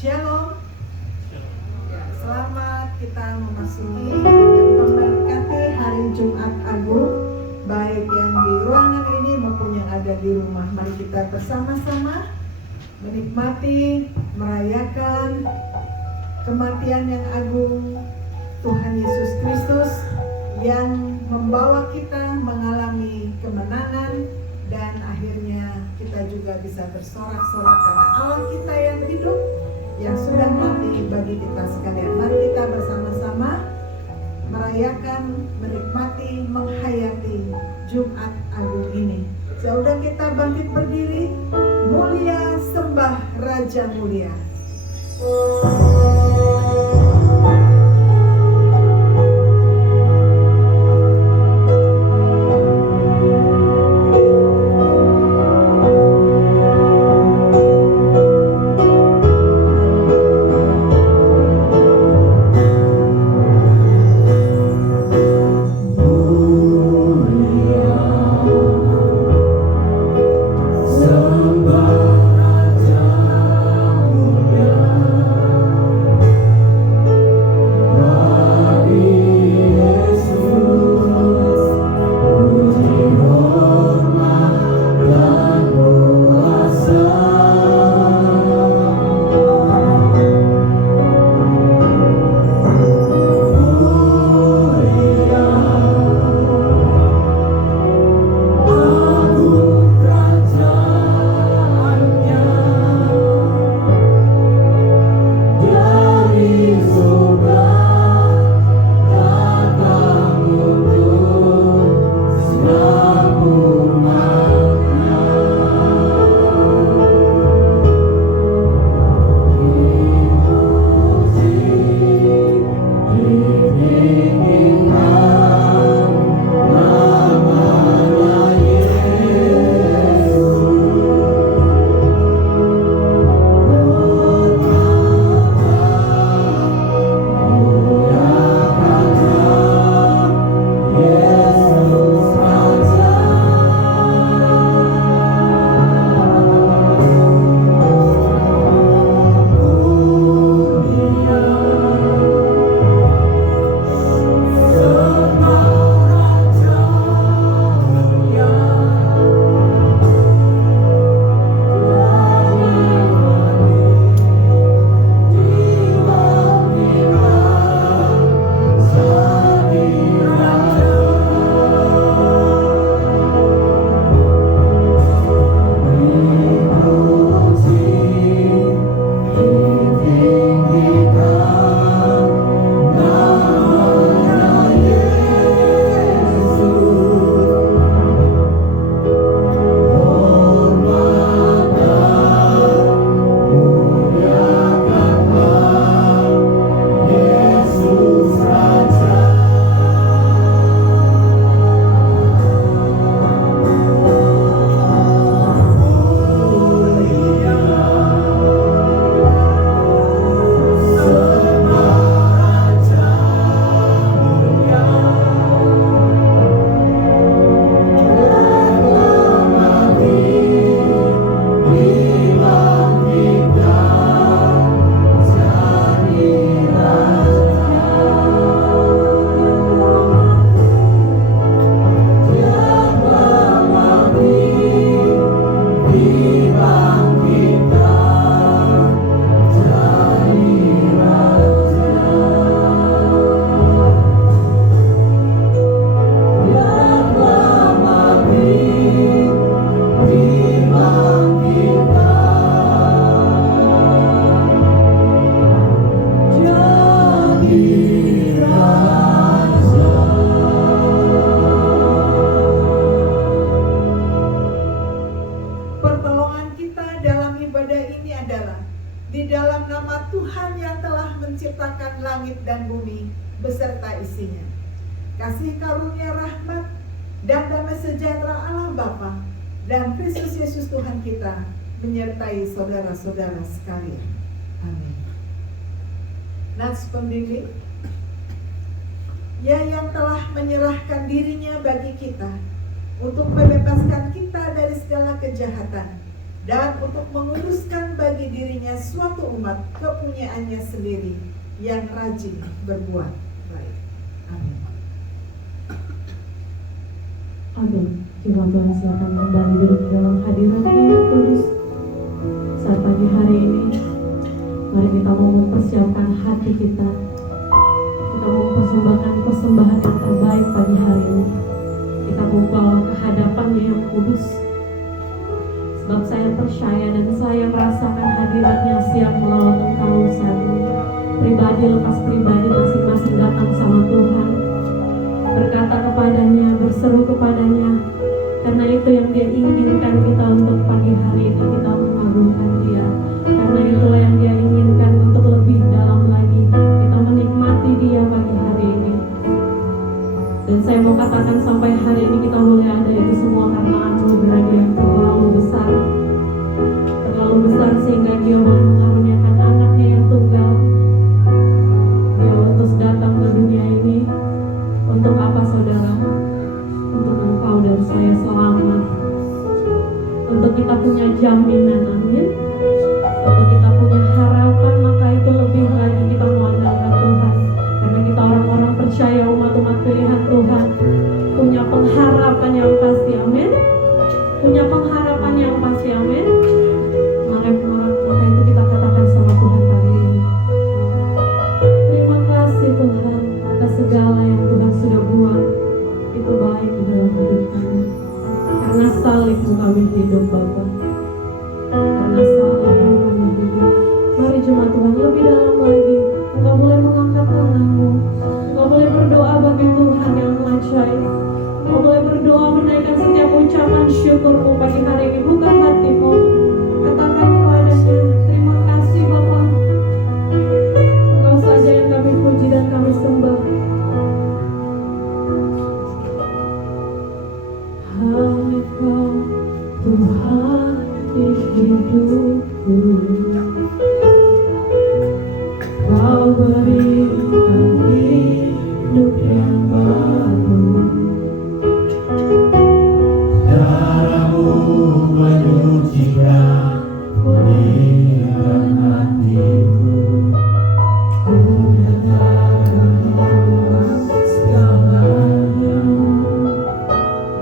Shalom. Ya, selamat kita memasuki yang memberkati hari Jumat Agung, baik yang di ruangan ini maupun yang ada di rumah. Mari kita bersama-sama menikmati, merayakan kematian yang agung Tuhan Yesus Kristus yang membawa kita mengalami kemenangan, dan akhirnya kita juga bisa bersorak-sorak karena Allah kita yang hidup, yang sudah mati bagi kita sekalian. Mari kita bersama-sama merayakan, menikmati, menghayati Jumat Agung ini. Sudah kita bangkit berdiri, mulia sembah Raja Mulia. Kasih karunia rahmat dan damai sejahtera Allah Bapa dan Kristus Yesus Tuhan kita menyertai saudara-saudara sekalian. Amin. Nats pembimbing, ya yang telah menyerahkan dirinya bagi kita untuk membebaskan kita dari segala kejahatan dan untuk menguruskan bagi dirinya suatu umat kepunyaannya sendiri yang rajin berbuat baik. Amin. Amin. Firman Tuhan, silakan kembali duduk dalam hadirat-Nya yang kudus. Saat pagi hari ini, mari kita mau mempersiapkan hati kita. Kita mau mempersembahkan persembahan yang terbaik pagi hari ini. Kita mau bawa ke hadapan-Nya yang kudus. Sebab saya percaya dan saya merasakan hadirat-Nya siap melawat engkau saat ini. Pribadi lepas pribadi masing-masing datang sama Tuhan, berkata kepadanya, berseru kepadanya, karena itu yang Dia inginkan kita untuk pagi hari ini. Kita mengagungkan Dia, karena itulah yang Dia inginkan untuk lebih dalam lagi kita menikmati Dia pagi hari ini. Dan saya mau katakan sampai hari ini kita boleh ada itu semua karena anugerah Dia yang terlalu besar sehingga Dia boleh mengaruniakan anaknya yang tunggal. Dia utus datang ke dunia ini untuk apa, saudara? Untuk engkau dan saya selamat, untuk kita punya jaminan, amin. Untuk kita punya harapan, maka itu lebih lagi kita mengandalkan Tuhan. Karena kita orang-orang percaya, umat-umat pilihan Tuhan, punya pengharapan yang pasti, amin. Punya pengharapan yang pasti, amin. Maka itu kita katakan sama Tuhan pagi ini. Terima kasih Tuhan atas segala yang Tuhan sudah buat. Itu baik di dalam hidup kami. Karena salib-Mu kami hidup, Bapa. Karena salib-Mu kami hidup. Mari jemaat Tuhan lebih dalam lagi. Engkau boleh mengangkat tanganmu. Engkau boleh berdoa bagi Tuhan yang ajaib. Engkau boleh berdoa menaikkan setiap ucapan syukur-Mu pagi hari ini. Buka hatimu. Katakan kepadanya, terima kasih Bapa. Engkau saja yang kami puji dan kami sembah. Engkau Tuhan di hidupku, Kau berikan hidup yang baru. Darah-Mu menyucikan pernikahan hatiku. Ku nyatakan bahwa segalanya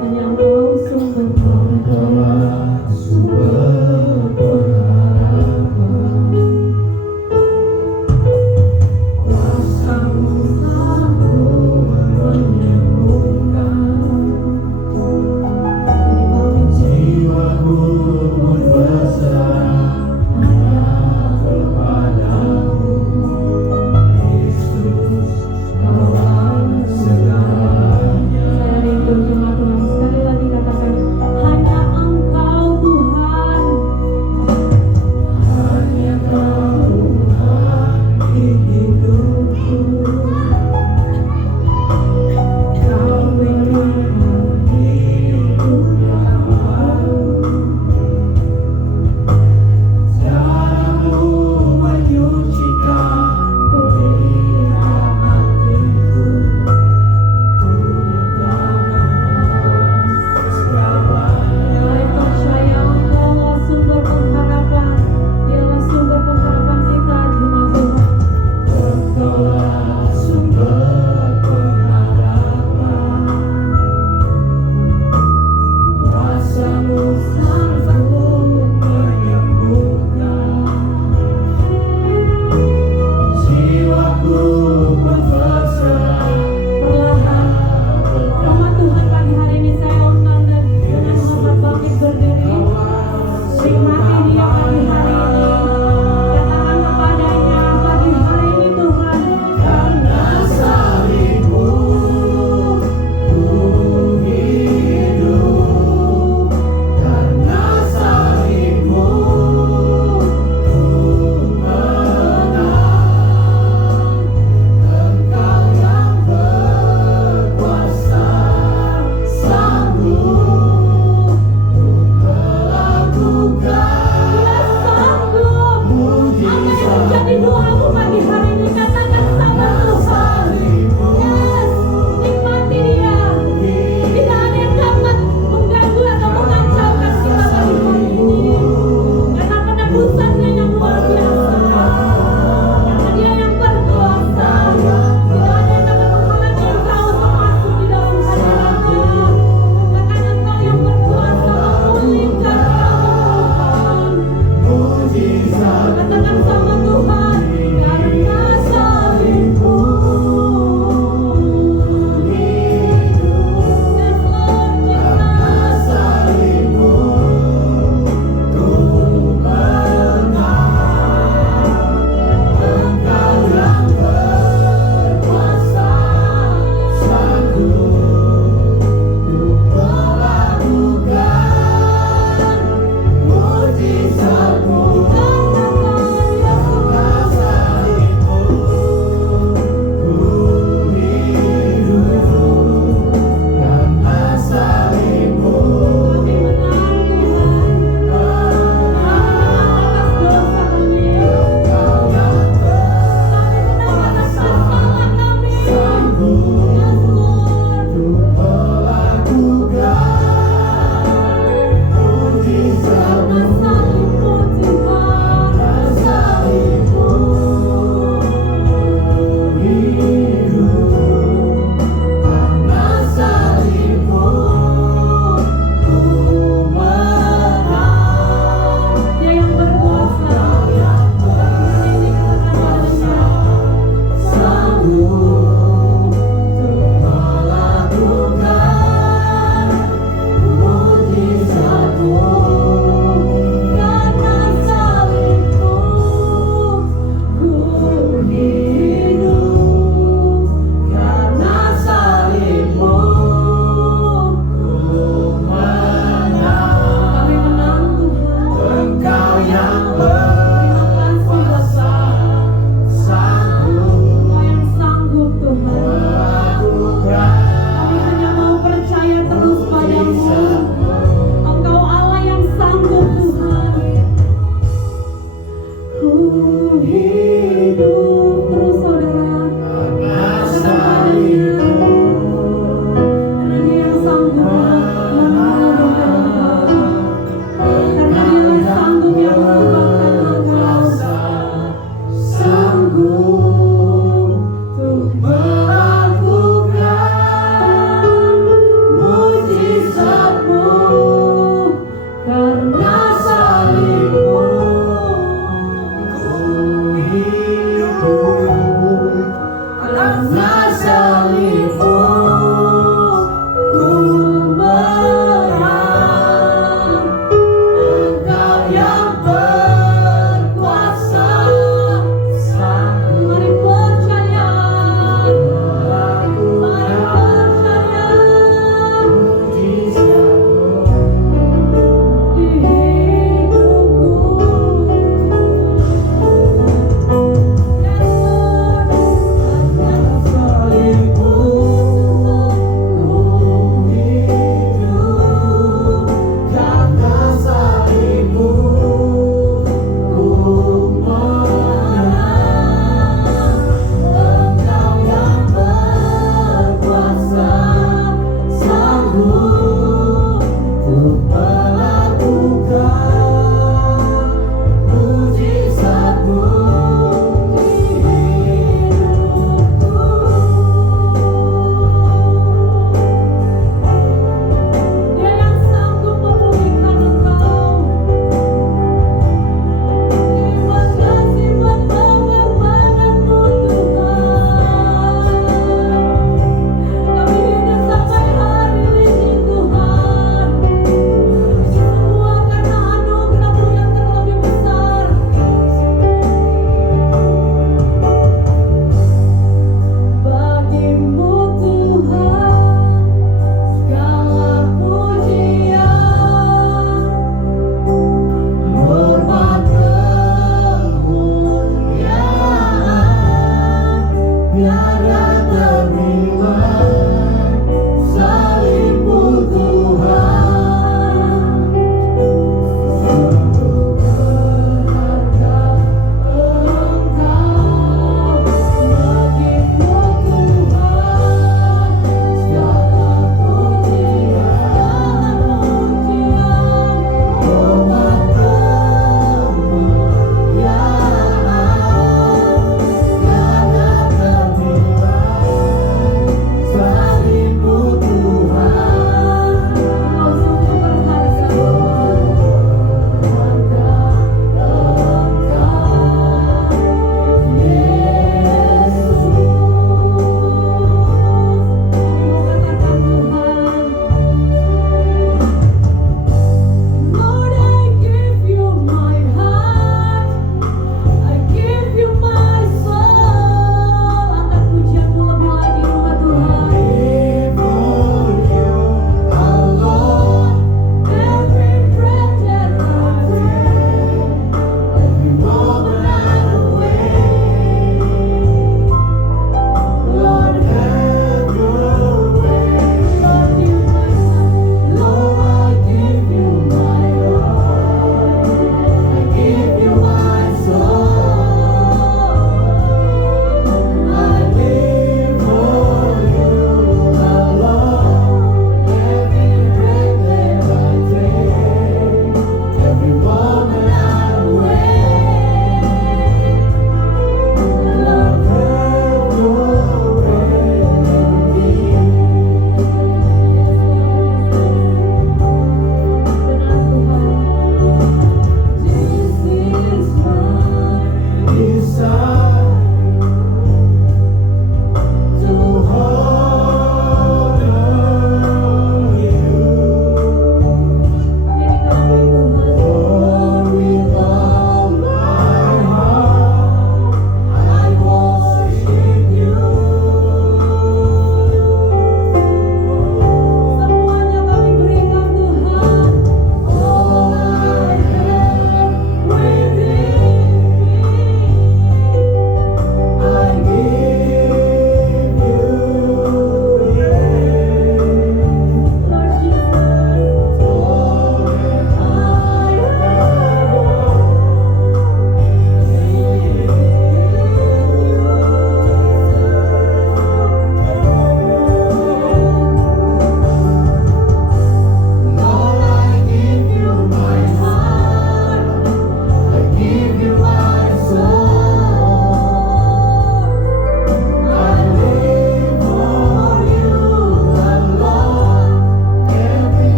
Hanya Engkau sumber adalah sumber pengharapan.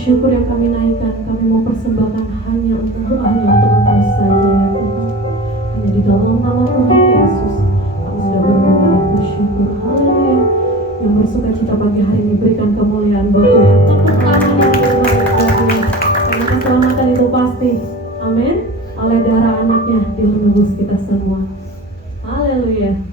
syukur yang kami naikkan, kami mau persembahkan hanya untuk Engkau saja ya Tuhan. Hanya di dalam nama Tuhan Yesus kami sudah berdoa dan bersyukur. Haleluya. Yang bersuka cita pagi hari ini berikan kemuliaan buat Tuhan. Tepuk tangan yang terbaik buat Tuhan. Karena keselamatan itu pasti. Amin. Oleh darah anaknya dilebus kita semua. Haleluya.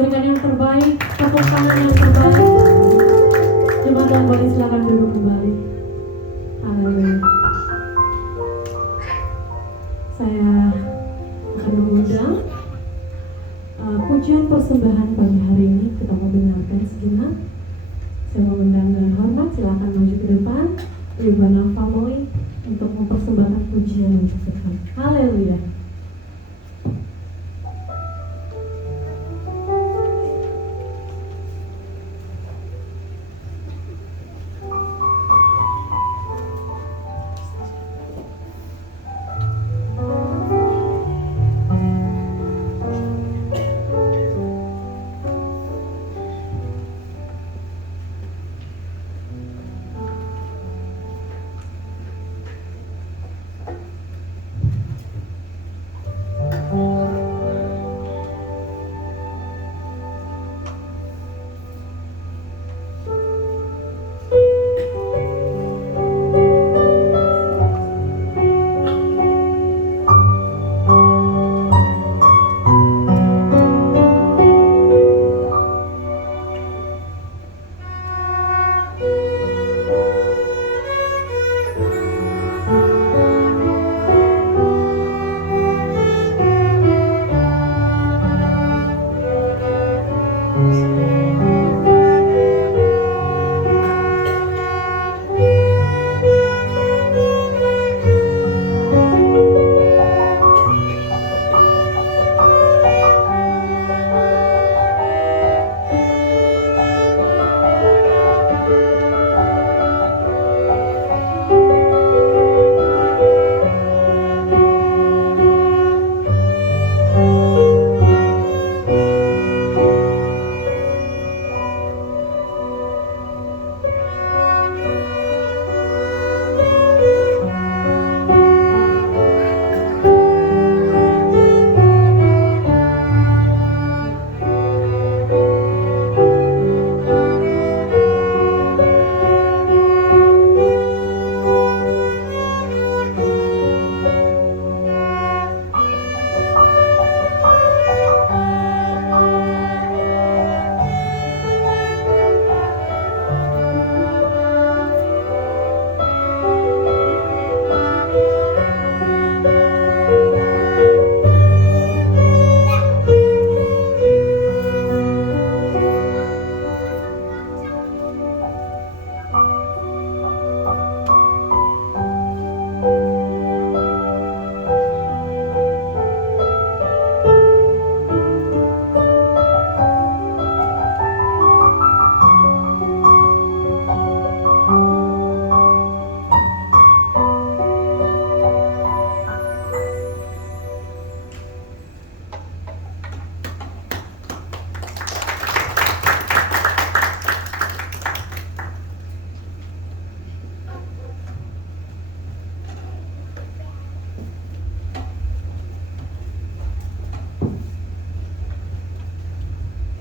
Berikan yang terbaik, tepuk tangan yang terbaik. Jemaat Tuhan boleh silakan duduk kembali. Haleluya. Saya akan mengundang pujian persembahan pagi hari ini. Kita mau dengarkan sejenak. Saya mengundang dengan hormat, silakan maju ke depan. Libana Family untuk mempersembahkan pujian untuk Tuhan. Haleluya.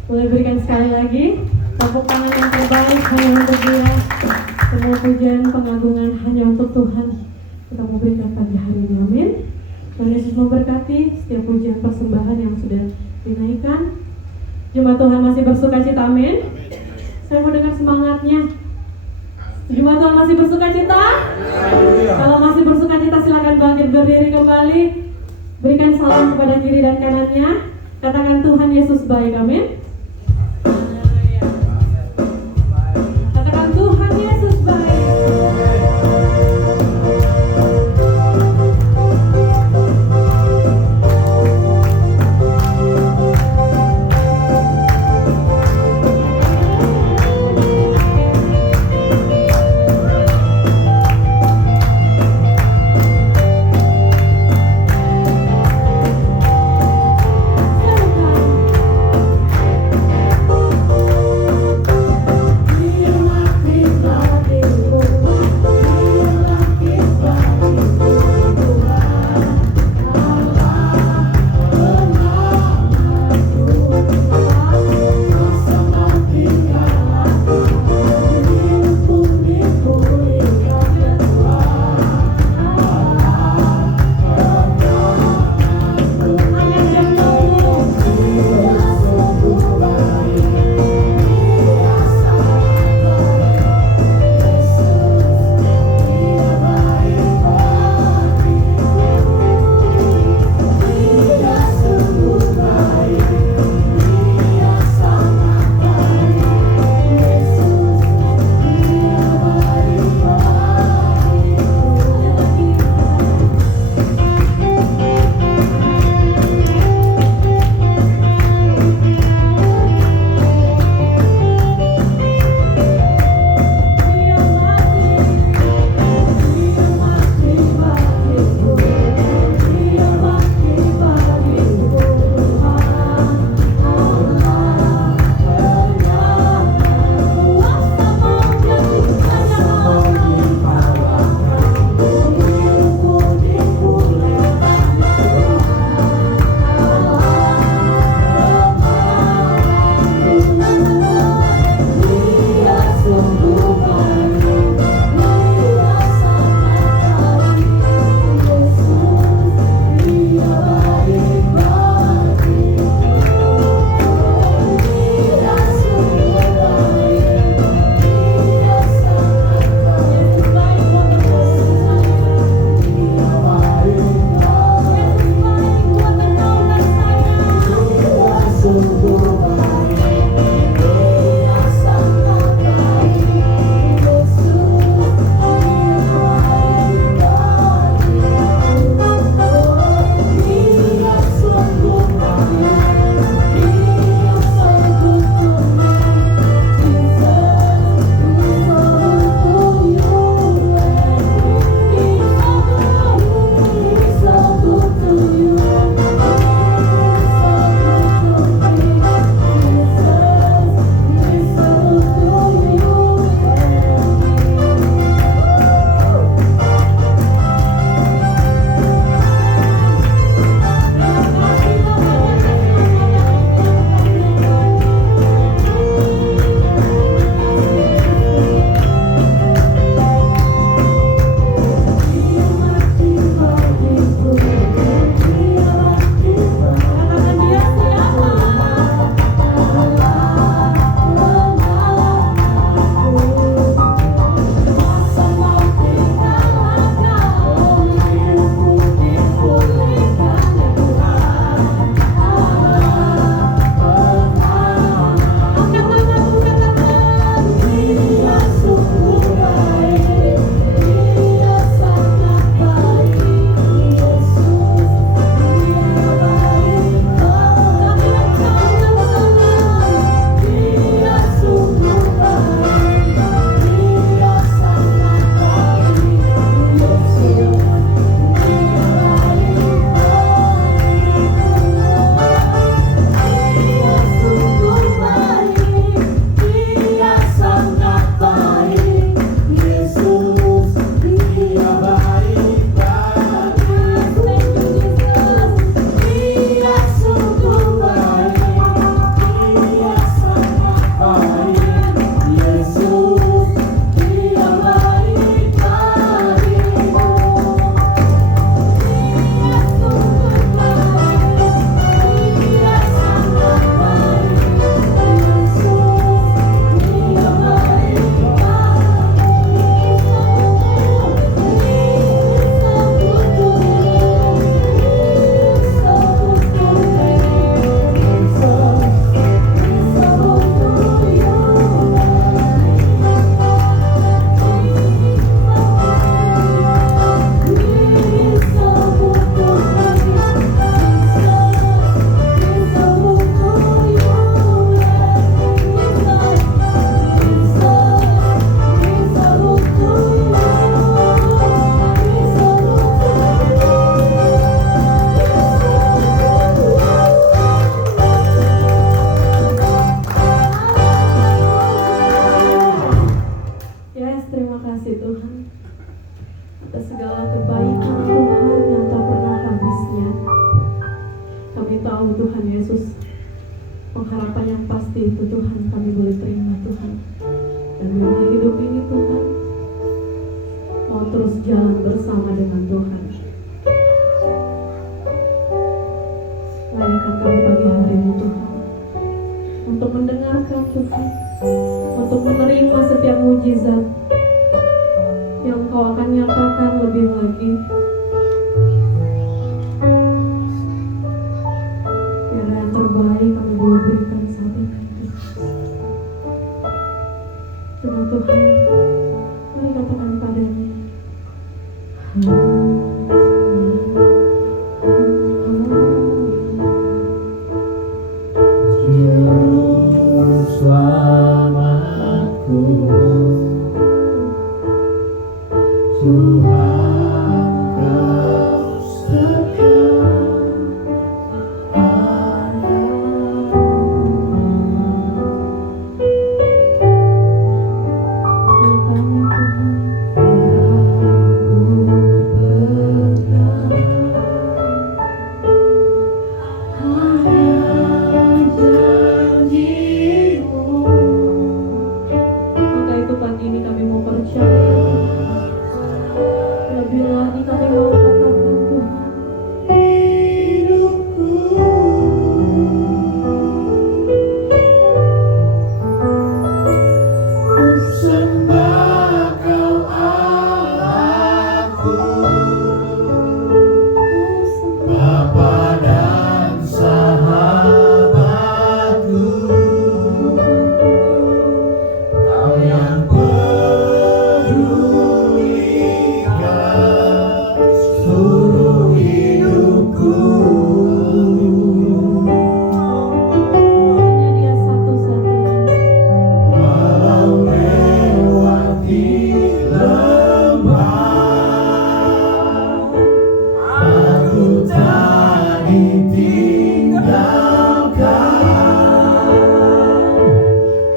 Boleh berikan sekali lagi tepuk tangan yang terbaik hanya untuk Dia. Semua pujian pengagungan hanya untuk Tuhan. Kita mau berikan pagi hari ini, amin. Tuhan Yesus memberkati setiap pujian persembahan yang sudah dinaikkan. Jemaat Tuhan masih bersuka cita, amin. Saya mau dengar semangatnya. Jemaat Tuhan masih bersuka cita? Kalau masih bersuka cita silakan bangkit berdiri kembali. Berikan salam kepada kiri dan kanannya. Katakan Tuhan Yesus baik, amin. Katakan Tuhan Yesus baik. Silakan. tahu Tuhan Yesus, pengharapan yang pasti itu Tuhan kami boleh terima Tuhan. Dan biarlah hidup ini Tuhan mau terus jalan bersama dengan Tuhan. Layakkan kami pagi hari ini Tuhan, untuk mendengarkan Tuhan, untuk menerima setiap mujizat yang Kau akan nyatakan lebih lagi. Biarlah yang terbaik kami boleh berikan saat ini. Cuma Tuhan, mari katakan padanya, Juru selamatku, Tuhan Kau setia maka itu pagi ini kami mau percaya, lebih lagi kami mau katakan Tuhan, hidupku. Sembah Kau Allahku, Bapa dan sahabatku, Kau yang pedulikan seluruh hidupku. hanya Dia satu-satunya. Walau lewati lembah, aku tak ditinggalkan.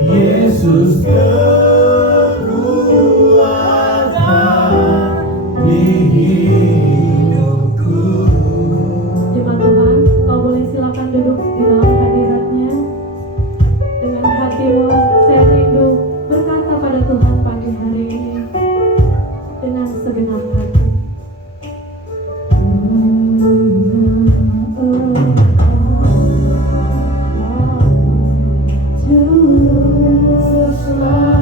Yesus kekuatan di hidupku. Jemaat Tuhan, Kau boleh silakan duduk di dalam hadirat-Nya. Dengan hatimu, saya rindu berkata pada Tuhan pagi hari ini dengan segenap hati. Juru selamat.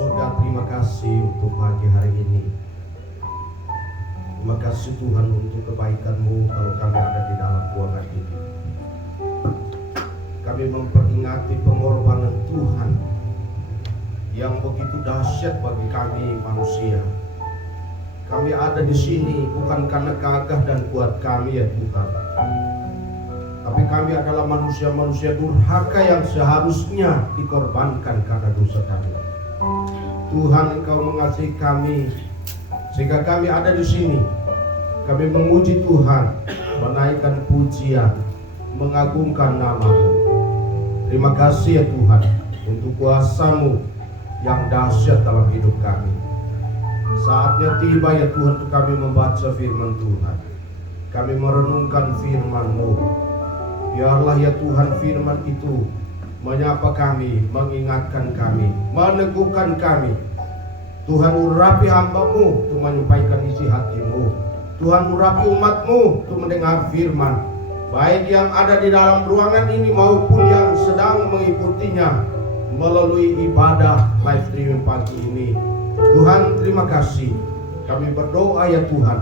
surga, terima kasih untuk pagi hari ini. Terima kasih Tuhan untuk kebaikan-Mu kalau kami ada di dalam ruangan ini. Kami memperingati pengorbanan Tuhan yang begitu dahsyat bagi kami manusia. Kami ada di sini bukan karena gagah dan kuat kami ya Tuhan, tapi kami adalah manusia-manusia durhaka yang seharusnya dikorbankan karena dosa kami. Tuhan, Engkau mengasihi kami sehingga kami ada di sini. Kami memuji Tuhan, menaikkan pujian, mengagungkan nama-Mu. Terima kasih ya Tuhan untuk kuasa-Mu yang dahsyat dalam hidup kami. Saatnya tiba ya Tuhan untuk kami membaca firman Tuhan. Kami merenungkan firman-Mu. Biarlah ya Tuhan firman itu menyapa kami, mengingatkan kami, meneguhkan kami. Tuhan, urapi hamba-Mu untuk menyampaikan isi hati-Mu. Tuhan, urapi umat-Mu untuk mendengar firman, baik yang ada di dalam ruangan ini maupun yang sedang mengikutinya melalui ibadah live streaming pagi ini. Tuhan, terima kasih. Kami berdoa ya Tuhan,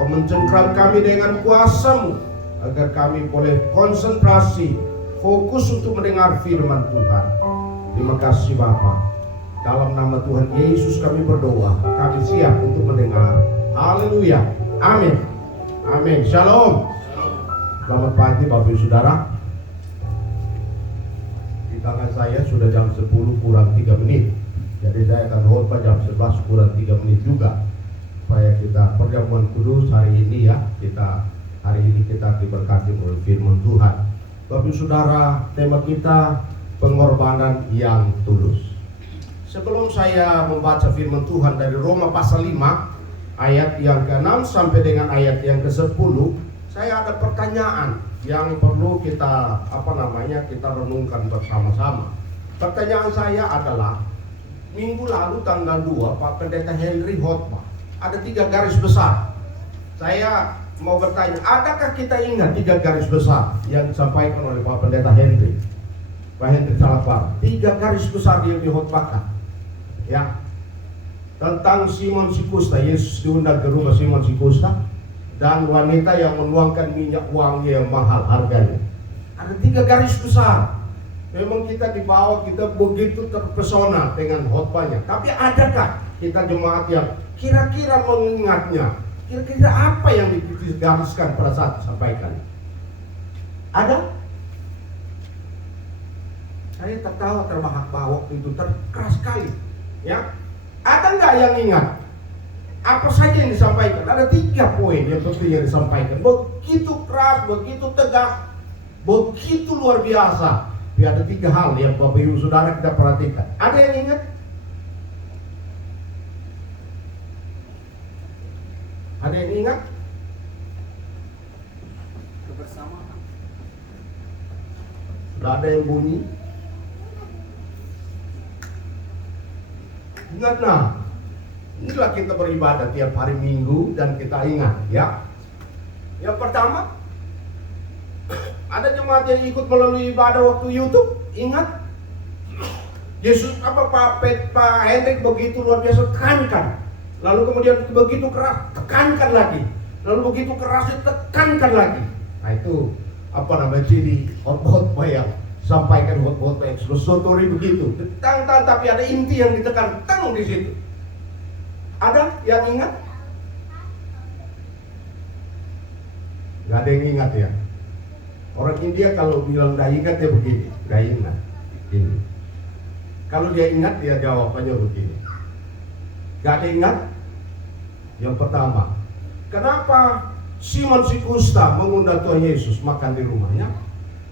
Kau mencengkram kami dengan kuasa-Mu agar kami boleh konsentrasi, fokus untuk mendengar firman Tuhan. Terima kasih Bapa. Dalam nama Tuhan Yesus kami berdoa. Kami siap untuk mendengar. Haleluya. Amin. Amin. Shalom. Selamat pagi Bapak Ibu Saudara. Di tangan saya sudah jam 10 kurang 3 menit. Jadi saya akan khotbah jam 11 kurang 3 menit juga. Supaya kita perjamuan kudus hari ini ya. Hari ini kita diberkati oleh firman Tuhan. Bapak Ibu Saudara, tema kita pengorbanan yang tulus. Sebelum saya membaca firman Tuhan dari Roma pasal 5 ayat yang ke-6 sampai dengan ayat yang ke-10, saya ada pertanyaan yang perlu kita kita renungkan bersama-sama. Pertanyaan saya adalah, minggu lalu tanggal 2 Pak Pendeta Henry khotbah. Ada 3 garis besar. Saya mau bertanya, adakah kita ingat 3 garis besar yang disampaikan oleh Pak Pendeta Henry? Pak Henry Salapar, 3 garis besar yang dikhotbahkan. Ya, tentang Simon si Kusta. Yesus diundang ke rumah Simon si Kusta dan wanita yang menuangkan minyak wangi yang mahal harganya. Ada 3 garis besar. Memang kita dibawa, kita begitu terpesona dengan khotbahnya. Tapi adakah kita jemaat yang kira-kira mengingatnya? Kira-kira apa yang digariskan pada saat disampaikan? Ada? Saya tertawa terbahak-bahak itu, terkeras sekali. Ya, ada nggak yang ingat apa saja yang disampaikan? Ada 3 poin yang penting yang disampaikan. Begitu keras, begitu tegas, begitu luar biasa. Tapi ada 3 hal yang Bapak Ibu Saudara kita perhatikan. Ada yang ingat? Ada yang ingat? Kebersamaan. Sudah ada yang bunyi? Ingat nah, inilah kita beribadah tiap hari Minggu dan kita ingat ya. Yang pertama, ada jemaat yang ikut melalui ibadah waktu YouTube. Ingat, Yesus Pak Hendrik begitu luar biasa tekankan. Lalu kemudian begitu keras tekankan lagi. Lalu begitu keras tekankan lagi. Nah itu ciri khotbah yang sampaikan khotbah ekspositori begitu. Tang tapi ada inti yang ditekan tang di situ. Ada yang ingat? Gak ada yang ingat ya. Orang India kalau bilang gak ingat dia begini, gak ingat. Ini. Kalau dia ingat dia jawabannya begini. Gak ada ingat? Yang pertama, kenapa Simon si Kusta mengundang Tuhan Yesus makan di rumahnya?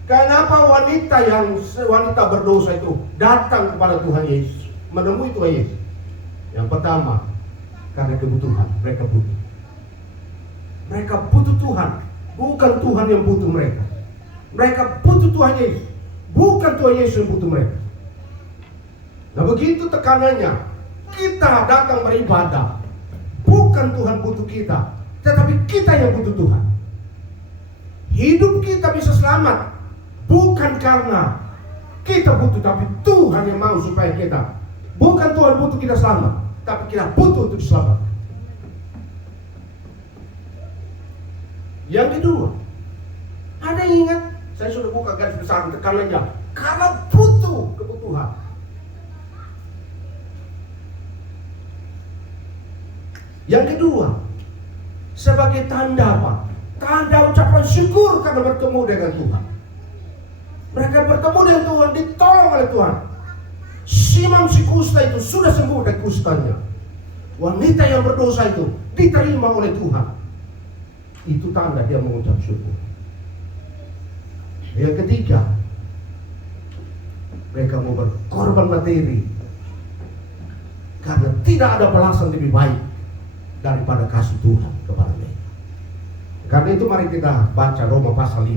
Kenapa wanita berdosa itu datang kepada Tuhan Yesus, menemui Tuhan Yesus? Yang pertama, karena kebutuhan. Mereka butuh. Mereka butuh Tuhan, bukan Tuhan yang butuh mereka. Mereka butuh Tuhan Yesus, bukan Tuhan Yesus yang butuh mereka. Nah begitu tekanannya. Kita datang beribadah, bukan Tuhan butuh kita, tetapi kita yang butuh Tuhan. Hidup kita bisa selamat bukan karena kita butuh, tapi Tuhan yang mau supaya kita Bukan Tuhan butuh kita selamat, tapi kita butuh untuk diselamatkan. Yang kedua, ada yang ingat? Saya sudah buka garis besar tekanannya. Karena butuh kebutuhan. Yang kedua, sebagai tanda apa? Tanda ucapan syukur karena bertemu dengan Tuhan. Mereka bertemu dengan Tuhan, ditolong oleh Tuhan. Simon si kusta itu sudah sembuh dari kustanya. Wanita yang berdosa itu diterima oleh Tuhan. Itu tanda dia mengucap syukur. Yang ketiga, mereka mau berkorban materi karena tidak ada balasan lebih baik daripada kasih Tuhan kepada mereka. Karena itu mari kita baca Roma pasal 5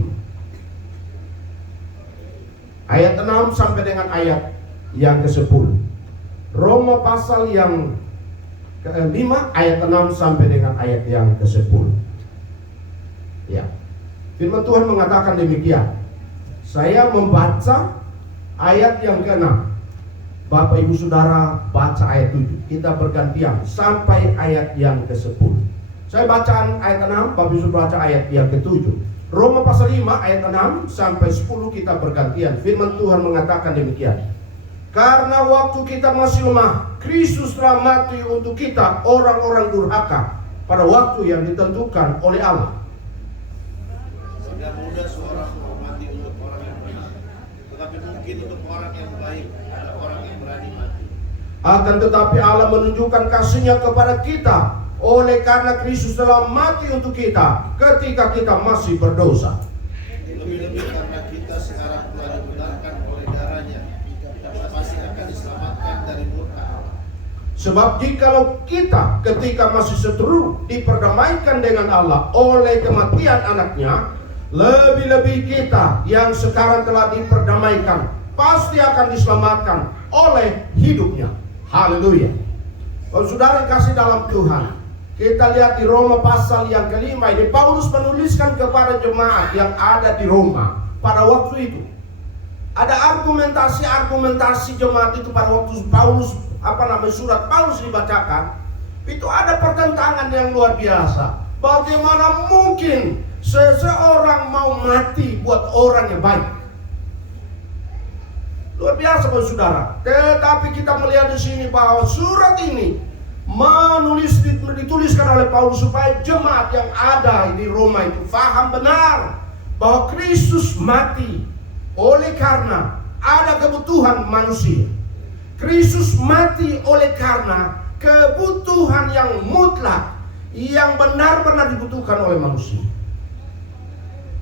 ayat 6 sampai dengan ayat yang ke-10. Roma pasal yang ke-5 ayat 6 sampai dengan ayat yang ke-10. Ya. Firman Tuhan mengatakan demikian. Saya membaca ayat yang ke-6. Bapak Ibu Saudara baca ayat 7. Kita bergantian sampai ayat yang ke-10. Saya bacaan ayat 6, Bapak Ibu baca ayat yang ke-7. Roma pasal 5 ayat 6 sampai 10 kita bergantian. Firman Tuhan mengatakan demikian. Karena waktu kita masih lemah, Kristus telah mati untuk kita orang-orang durhaka pada waktu yang ditentukan oleh Allah. Tidak mudah seorang mau mati untuk orang yang benar, tetapi mungkin untuk orang yang baik ada orang yang berani mati. Akan tetapi Allah menunjukkan kasih-Nya kepada kita oleh karena Kristus telah mati untuk kita ketika kita masih berdosa. Lebih-lebih karena kita sekarang telah dibenarkan oleh darah-Nya, kita pasti akan diselamatkan dari murka Allah. Sebab jikalau kita ketika masih seteru diperdamaikan dengan Allah oleh kematian anaknya, lebih-lebih kita yang sekarang telah diperdamaikan pasti akan diselamatkan oleh hidupnya. Haleluya. Oh, saudara kasih dalam Tuhan, kita lihat di Roma pasal yang ke-5 ini, Paulus menuliskan kepada jemaat yang ada di Roma pada waktu itu. Ada argumentasi jemaat itu pada waktu Paulus surat Paulus dibacakan, itu ada pertentangan yang luar biasa. Bagaimana mungkin seseorang mau mati buat orang yang baik? Luar biasa Bapak Saudara. Tetapi kita melihat di sini bahwa surat ini dituliskan oleh Paulus supaya jemaat yang ada di Roma itu faham benar bahwa Kristus mati oleh karena ada kebutuhan manusia. Kristus mati oleh karena kebutuhan yang mutlak yang benar-benar dibutuhkan oleh manusia.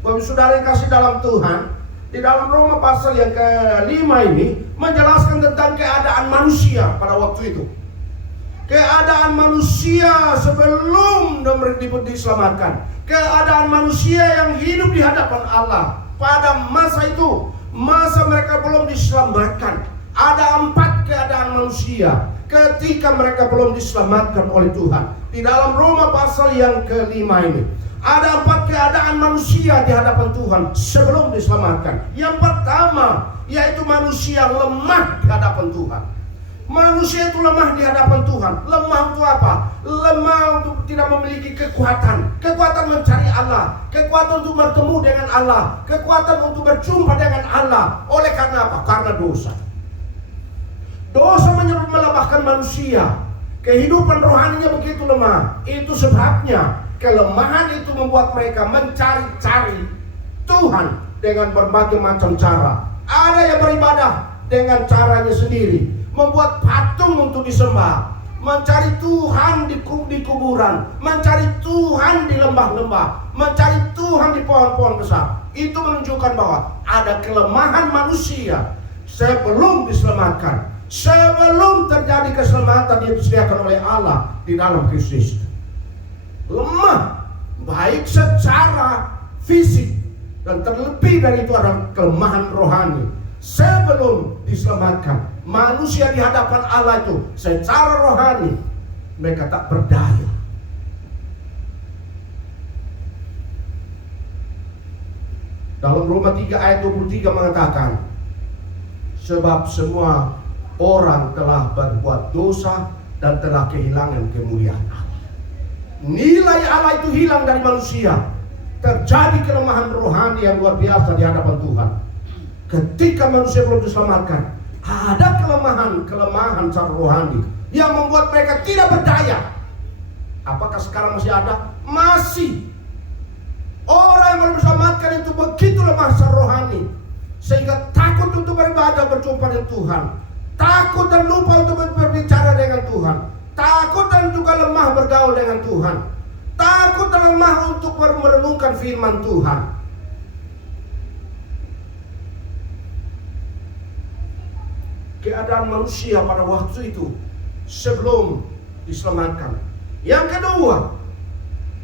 Bapak Saudara yang kasih dalam Tuhan, di dalam Roma pasal yang ke-5 ini menjelaskan tentang keadaan manusia pada waktu itu. Keadaan manusia sebelum diselamatkan. Keadaan manusia yang hidup di hadapan Allah pada masa itu, masa mereka belum diselamatkan. Ada 4 keadaan manusia ketika mereka belum diselamatkan oleh Tuhan. Di dalam Roma pasal yang ke-5 ini ada 4 keadaan manusia di hadapan Tuhan sebelum diselamatkan. Yang pertama yaitu manusia lemah di hadapan Tuhan. Manusia itu lemah di hadapan Tuhan. Lemah untuk apa? Lemah untuk tidak memiliki kekuatan. Kekuatan mencari Allah. Kekuatan untuk bertemu dengan Allah. Kekuatan untuk berjumpa dengan Allah. Oleh karena apa? Karena dosa. Dosa melemahkan manusia. Kehidupan rohaninya begitu lemah. Itu sebabnya kelemahan itu membuat mereka mencari-cari Tuhan dengan berbagai macam cara. Ada yang beribadah dengan caranya sendiri, membuat patung untuk disembah, mencari Tuhan di kuburan, mencari Tuhan di lembah-lembah, mencari Tuhan di pohon-pohon besar. Itu menunjukkan bahwa ada kelemahan manusia sebelum diselamatkan, sebelum terjadi keselamatan yang disediakan oleh Allah di dalam Kristus. Lemah, baik secara fisik dan terlebih dari itu adalah kelemahan rohani. Sebelum diselamatkan, manusia di hadapan Allah itu secara rohani mereka tak berdaya. Dalam Roma 3 ayat 23 mengatakan, sebab semua orang telah berbuat dosa dan telah kehilangan kemuliaan Allah. Nilai Allah itu hilang dari manusia. Terjadi kelemahan rohani yang luar biasa di hadapan Tuhan. Ketika manusia belum diselamatkan, ada kelemahan secara rohani yang membuat mereka tidak berdaya. Apakah sekarang masih ada? Masih. Orang yang belum diselamatkan itu begitu lemah secara rohani, sehingga takut untuk beribadah berjumpa dengan Tuhan, takut dan lupa untuk berbicara dengan Tuhan, takut dan juga lemah bergaul dengan Tuhan, takut dan lemah untuk merenungkan firman Tuhan. Keadaan manusia pada waktu itu sebelum diselamatkan. Yang kedua,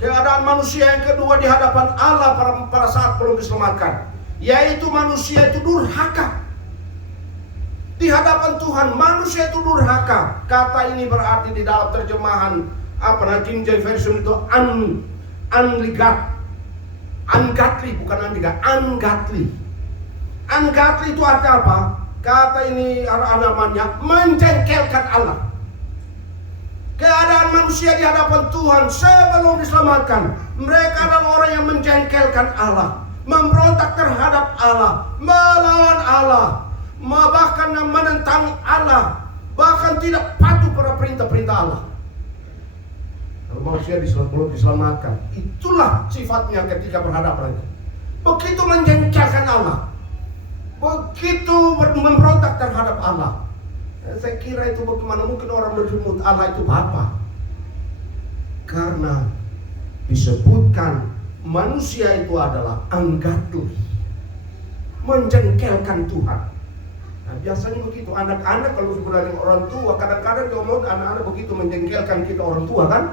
keadaan manusia yang kedua di hadapan Allah pada saat belum diselamatkan, yaitu manusia itu durhaka. Di hadapan Tuhan manusia itu durhaka. Kata ini berarti di dalam terjemahan King James Version itu ungodly, bukan ungodly. Ungodly itu artinya apa? Kata ini namanya menjengkelkan Allah. Keadaan manusia di hadapan Tuhan sebelum diselamatkan, mereka adalah orang yang menjengkelkan Allah, memberontak terhadap Allah, melawan Allah, bahkan menentang Allah, bahkan tidak patuh pada perintah-perintah Allah. Kalau manusia belum diselamatkan, itulah sifatnya ketika berhadapan. Begitu menjengkelkan Allah, begitu memberontak terhadap Allah. Saya kira itu bagaimana mungkin orang menyebut Allah itu Bapa. Karena disebutkan manusia itu adalah ungodly, menjengkelkan Tuhan. Nah, biasanya begitu anak-anak kalau sebenarnya orang tua, kadang-kadang dia mau anak-anak begitu menjengkelkan kita orang tua kan,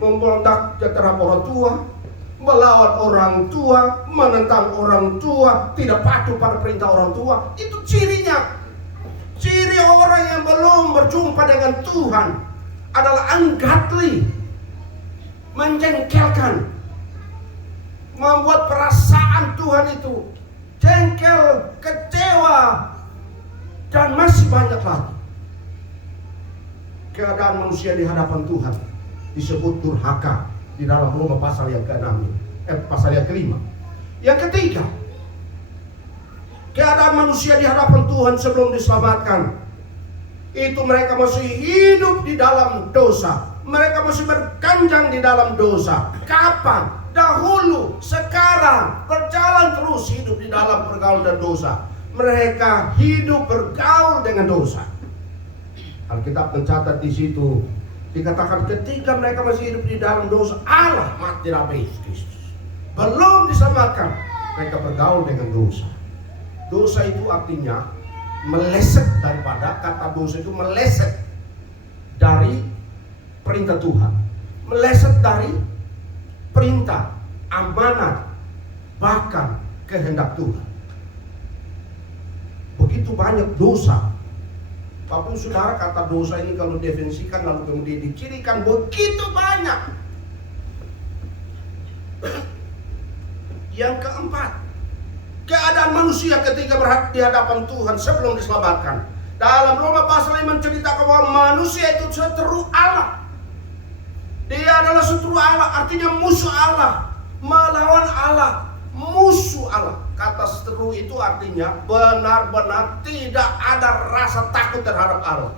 memberontak terhadap orang tua, melawan orang tua, menentang orang tua, tidak patuh pada perintah orang tua. Itu cirinya. Ciri orang yang belum berjumpa dengan Tuhan adalah ungodly, menjengkelkan, membuat perasaan Tuhan itu jengkel, kecewa, dan masih banyak lagi. Keadaan manusia di hadapan Tuhan disebut durhaka di dalam Roma pasal yang ke-6, pasal yang ke-5. Yang ketiga, keadaan manusia di hadapan Tuhan sebelum diselamatkan, itu mereka masih hidup di dalam dosa. Mereka masih berkanjang di dalam dosa. Kapan? Dahulu, sekarang, berjalan terus hidup di dalam pergaulan dan dosa. Mereka hidup bergaul dengan dosa. Alkitab mencatat di situ, dikatakan ketika mereka masih hidup di dalam dosa, Allah mati habis Kristus. Belum diselamatkan, mereka bergaul dengan dosa. Dosa itu artinya meleset daripada, kata dosa itu meleset dari perintah Tuhan, meleset dari perintah, amanat, bahkan kehendak Tuhan. Begitu banyak dosa. Bapak saudara, kata dosa ini kalau definisikan lalu kemudian dicirikan begitu banyak. Yang keempat, keadaan manusia ketika di hadapan Tuhan sebelum diselamatkan. Dalam Roma pasal 5 menceritakan bahwa manusia itu seteru Allah. Dia adalah seteru Allah, artinya musuh Allah, melawan Allah, musuh Allah. Kata seteru itu artinya benar-benar tidak ada rasa takut terhadap Allah.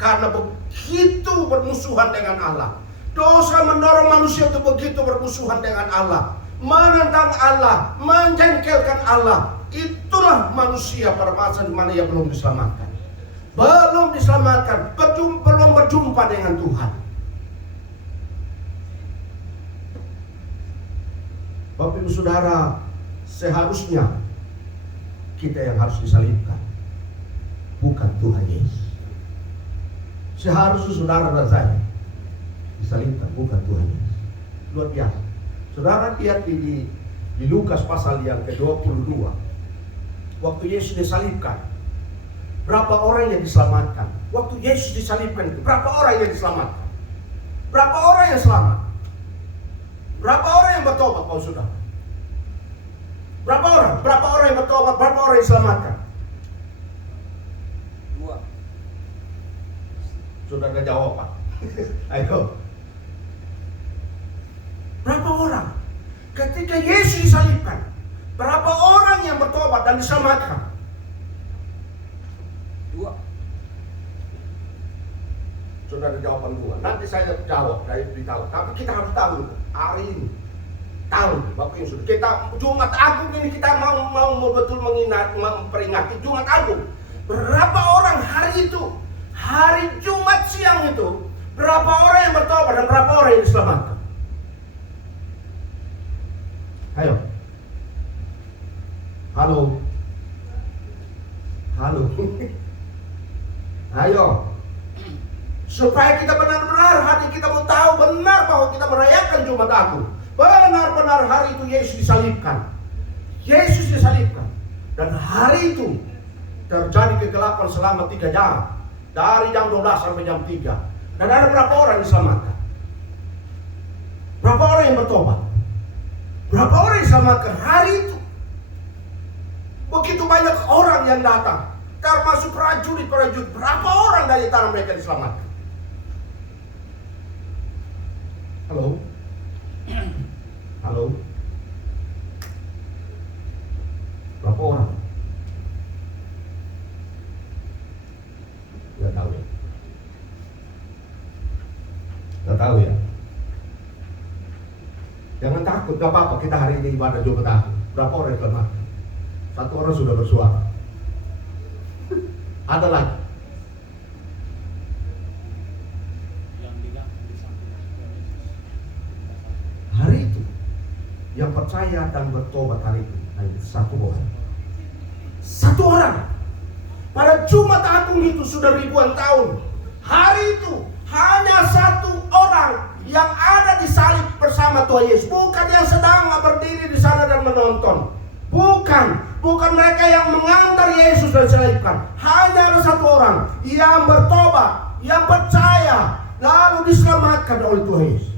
Karena begitu bermusuhan dengan Allah. Dosa mendorong manusia untuk begitu bermusuhan dengan Allah, menentang Allah, menjengkelkan Allah. Itulah manusia pada masa di mana ia belum diselamatkan. Belum diselamatkan, belum berjumpa dengan Tuhan. Bapak Ibu Saudara, seharusnya kita yang harus disalibkan, bukan Tuhan Yesus. Seharusnya saudara dan saya disalibkan, bukan Tuhan Yesus. Luar biasa. Saudara lihat di Lukas pasal yang ke-22, waktu Yesus disalibkan, berapa orang yang diselamatkan? Waktu Yesus disalibkan, berapa orang yang diselamatkan? Berapa orang yang selamat? Berapa orang yang bertobat, Pak Saudara? Berapa orang? Berapa orang yang bertobat? Berapa orang yang diselamatkan? Sudah ada jawaban. Ayo. Berapa orang? Ketika Yesus disalibkan, berapa orang yang bertobat dan diselamatkan? 2. Sudah ada jawaban 2. Nanti saya jawab dari beritahu. Tapi kita harus tahu hari ini. Tahu Bapak Ibu Saudara. Kita Jumat Agung ini kita mau betul memperingati Jumat Agung. Berapa orang hari itu? Hari Jumat siang itu berapa orang yang bertobat dan berapa orang yang diselamatkan? Ayo. Halo. Halo. Ayo. Supaya kita benar-benar hati kita mau tahu benar bahwa kita merayakan Jumat Agung. Benar-benar hari itu Yesus disalibkan. Yesus disalibkan. Dan hari itu terjadi kegelapan selama 3 jam. Dari jam 12 sampai jam 3. Dan ada berapa orang yang diselamatkan? Berapa orang yang bertobat? Berapa orang yang diselamatkan hari itu? Begitu banyak orang yang datang. Termasuk prajurit-prajurit. Berapa orang dari antara mereka diselamatkan? Halo? Halo? Berapa orang? Nggak tahu ya? Nggak tahu ya? Jangan takut, gak apa-apa. Kita hari ini ibadah Jumat Agung. Berapa orang yang selamat? 1 orang sudah bersuara. Ada lagi? Hari itu yang percaya dan bertobat hari itu hanya 1 orang. 1 orang. Pada Jumat Agung itu sudah ribuan tahun. Hari itu hanya 1 orang yang ada di salib bersama Tuhan Yesus. Bukan yang sedang berdiri di sana dan menonton. Bukan mereka yang mengantar Yesus dan disalibkan. Hanya ada 1 orang yang bertobat, yang percaya, lalu diselamatkan oleh Tuhan Yesus.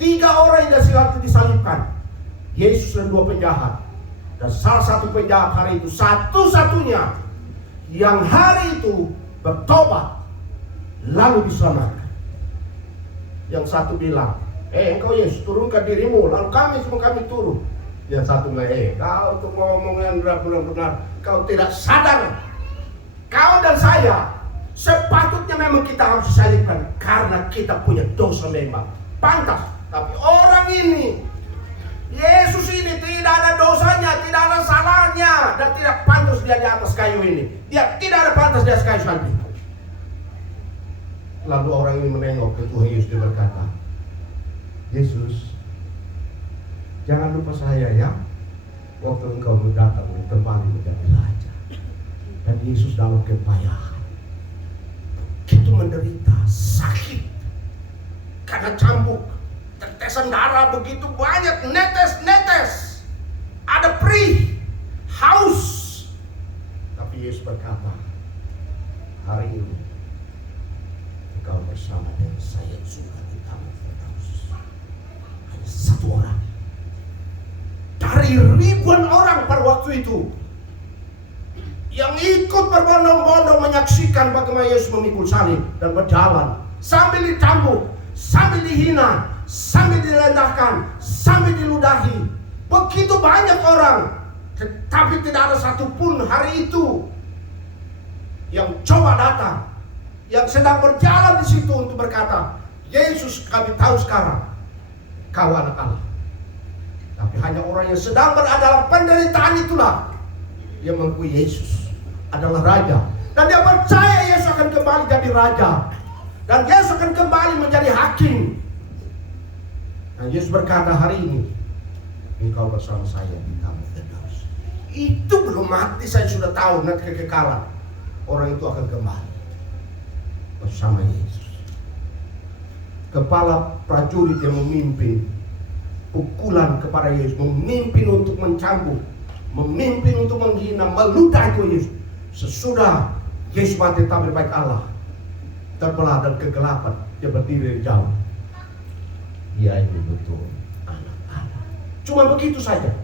3 orang yang disalibkan, Yesus dan 2 penjahat. Dan salah satu penjahat hari itu satu-satunya yang hari itu bertobat lalu diselamatkan. Yang satu bilang, engkau Yesus turunkan dirimu, lalu kami turun. Yang satu bilang, kau untuk ngomong yang benar-benar kau tidak sadar. Kau dan saya sepatutnya memang kita harus disalibkan karena kita punya dosa memang pantas. Tapi orang ini, Yesus ini tidak ada dosanya, tidak ada salahnya, dan tidak pantas dia di atas kayu ini. Dia tidak ada pantas di atas kayu salib. Lalu orang ini menengok ke Tuhan Yesus, dia berkata, Yesus, jangan lupa saya ya, waktu engkau datang kembali menjadi raja. Dan Yesus dalam kepayahan, itu menderita, sakit, karena cambuk. Tetesan darah begitu banyak, netes-netes. Ada perih, haus. Tapi Yesus berkata, hari ini engkau bersama dengan saya sudah di taman Firdaus. Hanya 1 orang dari ribuan orang pada waktu itu yang ikut berbondong-bondong menyaksikan bagaimana Yesus memikul salib dan berjalan sambil dicambuk, sambil dihina, sambil direndahkan, sambil diludahi. Begitu banyak orang, tetapi tidak ada satupun hari itu yang coba datang, yang sedang berjalan di situ untuk berkata, Yesus, kami tahu sekarang kau anak Allah. Tapi hanya orang yang sedang berada dalam penderitaan itulah yang mengakui Yesus adalah Raja. Dan dia percaya Yesus akan kembali jadi Raja. Dan Yesus akan kembali menjadi Hakim. Dan Yesus berkata, hari ini engkau bersama saya di taman Firdaus. Itu belum mati, saya sudah tahu nanti kekekalan. Orang itu akan kembali bersama Yesus. Kepala prajurit yang memimpin pukulan kepada Yesus, memimpin untuk mencambuk, memimpin untuk menghina, meludahi Tuhan Yesus. Sesudah Yesus mati tabir baik Allah, terbelah dan kegelapan, dia berdiri di jalan. Dia ini betul anak Allah. Cuma begitu saja.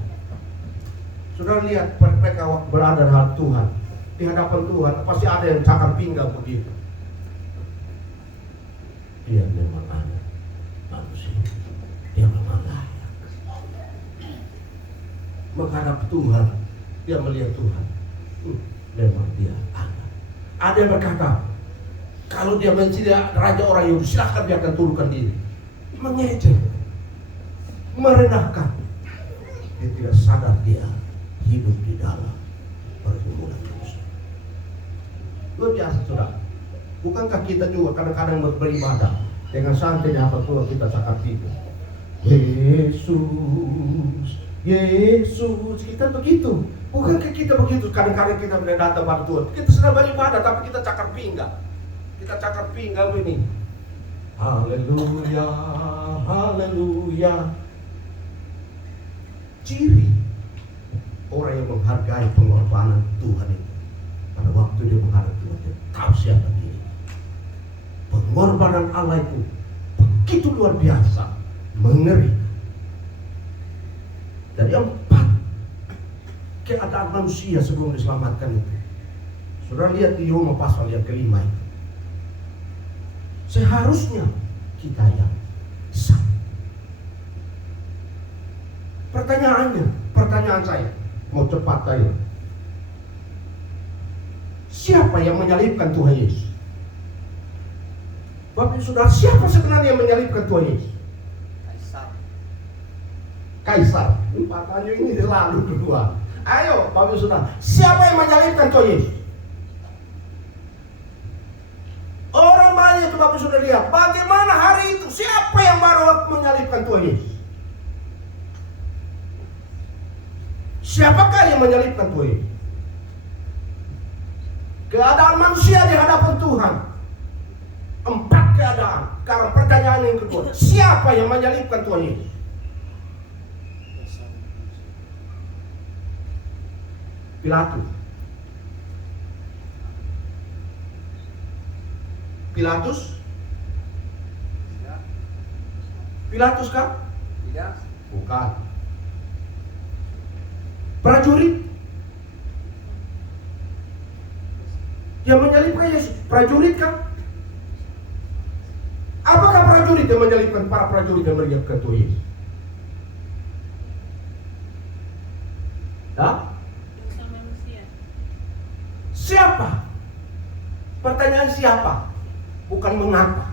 Sudah lihat mereka berada di hadapan Tuhan, di hadapan Tuhan pasti ada yang cakar pinggang begitu. dia memang anak manusia. Dia memang layak menghadap Tuhan. Dia melihat Tuhan. Memang dia anak. Ada yang berkata, kalau dia menjadi raja orang Yahudi, silahkan dia akan turunkan diri. Mengejek, merendahkan. Dia tidak sadar dia hidup di dalam pergumulan manusia. Luar biasa, saudara. Bukankah kita juga kadang-kadang beribadah dengan santainya apa Tuhan kita cakap tidur? Yesus, Yesus, kita begitu. Bukankah kita begitu? Kadang-kadang kita datang pada Tuhan. Kita sedang beribadah, tapi kita cakar pinggang. Kita cakar pinggang ini. Haleluya, haleluya. Ciri orang yang menghargai pengorbanan Tuhan itu, pada waktu dia menghadap Tuhan, dia tahu siapa dia. Pengorbanan Allah itu begitu luar biasa, mengerikan. Dari 4 keadaan manusia sebelum diselamatkan itu, saudara lihat di Roma pasal yang kelima itu. Seharusnya kita yang sah. Pertanyaan saya, mau cepat saya. Siapa yang menyalibkan Tuhan Yesus? Bapak saudara, siapa sebenarnya yang menyalibkan Tuhan Yesus? Kaisar. Pertanyaan ini selalu kedua. Ayo, Bapak saudara, siapa yang menyalibkan Tuhan Yesus? Orang banyak itu Bapak sudah lihat. Bagaimana hari itu? Siapa yang baru menyalibkan Tuhan Yesus? Siapakah yang menyalibkan Tuhan Yesus? Keadaan manusia di hadapan Tuhan. 4 keadaan. Karena pertanyaan yang kedua, siapa yang menyalibkan Tuhan Yesus? Pilatus. Pilatus? Pilatus kah? Tidak. Bukan. Prajurit yang menyalibkan Yesus, prajurit kah? Apakah prajurit yang menyalibkan para prajurit yang menyalibkan Tuhan Yesus? Hah? Siapa? Pertanyaan siapa? Bukan mengapa.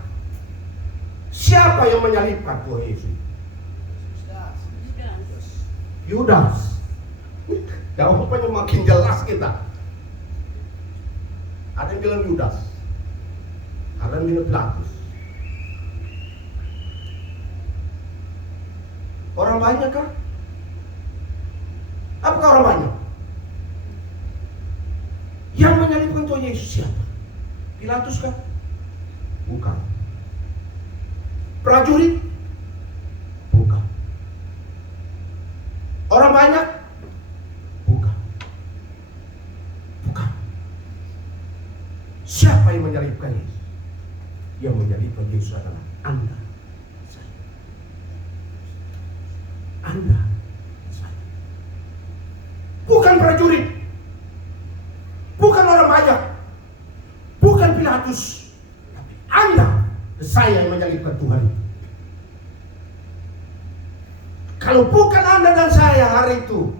Siapa yang menyalibkan Tuhan Yesus? Yudas. Jawabannya makin jelas kita. Ada yang bilang Yudas, ada yang bilang Pilatus. Orang banyak kah? Apakah orang banyak? Yang menyalibkan Tuhan Yesus siapa? Pilatus kah? Bukan. Prajurit? Bukan. Orang banyak? Bukan. Bukan. Siapa yang menyalibkan Yesus? Yang menyalibkan Yesus adalah Anda, saya. Anda, saya. Bukan prajurit. Bukan orang banyak. Bukan Pilatus. Tapi Anda, saya yang menyalibkan Tuhan. Kalau bukan Anda dan saya hari itu,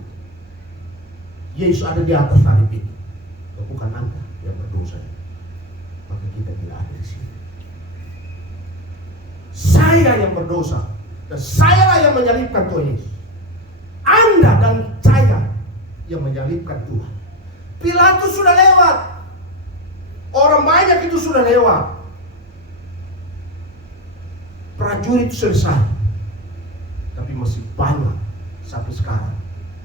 Yesus ada di atas salib itu. Kalau bukan Anda yang berdosa, maka kita tidak ada di sini. Saya yang berdosa, dan sayalah yang menyalibkan Tuhan Yesus. Anda dan saya yang menyalibkan Tuhan. Pilatus sudah lewat. Orang banyak itu sudah lewat. Prajurit selesai. Tapi masih banyak sampai sekarang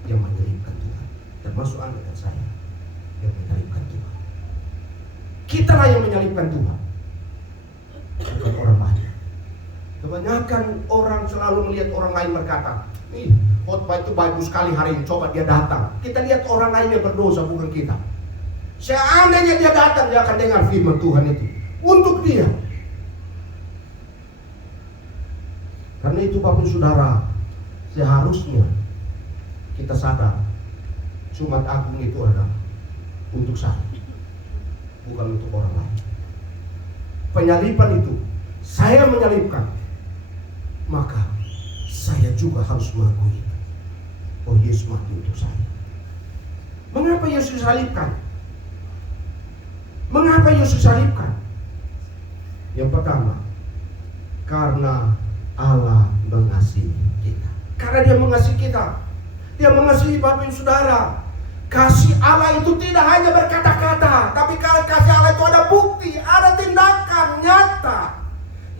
yang menyalibkan Tuhan. Termasuk Anda dan saya yang menyalibkan Tuhan. Kita lah yang menyalibkan Tuhan, bukan orang banyak. Kebanyakan orang selalu melihat orang lain berkata, nih khotbah itu bagus sekali hari ini, coba dia datang. Kita lihat orang lain yang berdosa, bukan kita. Seandainya dia datang, dia akan dengar firman Tuhan itu untuk dia. Karena itu Bapak Saudara, seharusnya kita sadar Jumat Agung itu adalah untuk saya, bukan untuk orang lain. Penyaliban itu saya menyalibkan, maka saya juga harus mengakui, oh Yesus mati untuk saya. Mengapa Yesus disalibkan? Mengapa Yesus disalibkan? Yang pertama, karena Allah mengasihi kita. Karena Dia mengasihi kita. Dia mengasihi Bapak Ibu Saudara. Kasih Allah itu tidak hanya berkata-kata, tapi kalau kasih Allah itu ada bukti, ada tindakan nyata.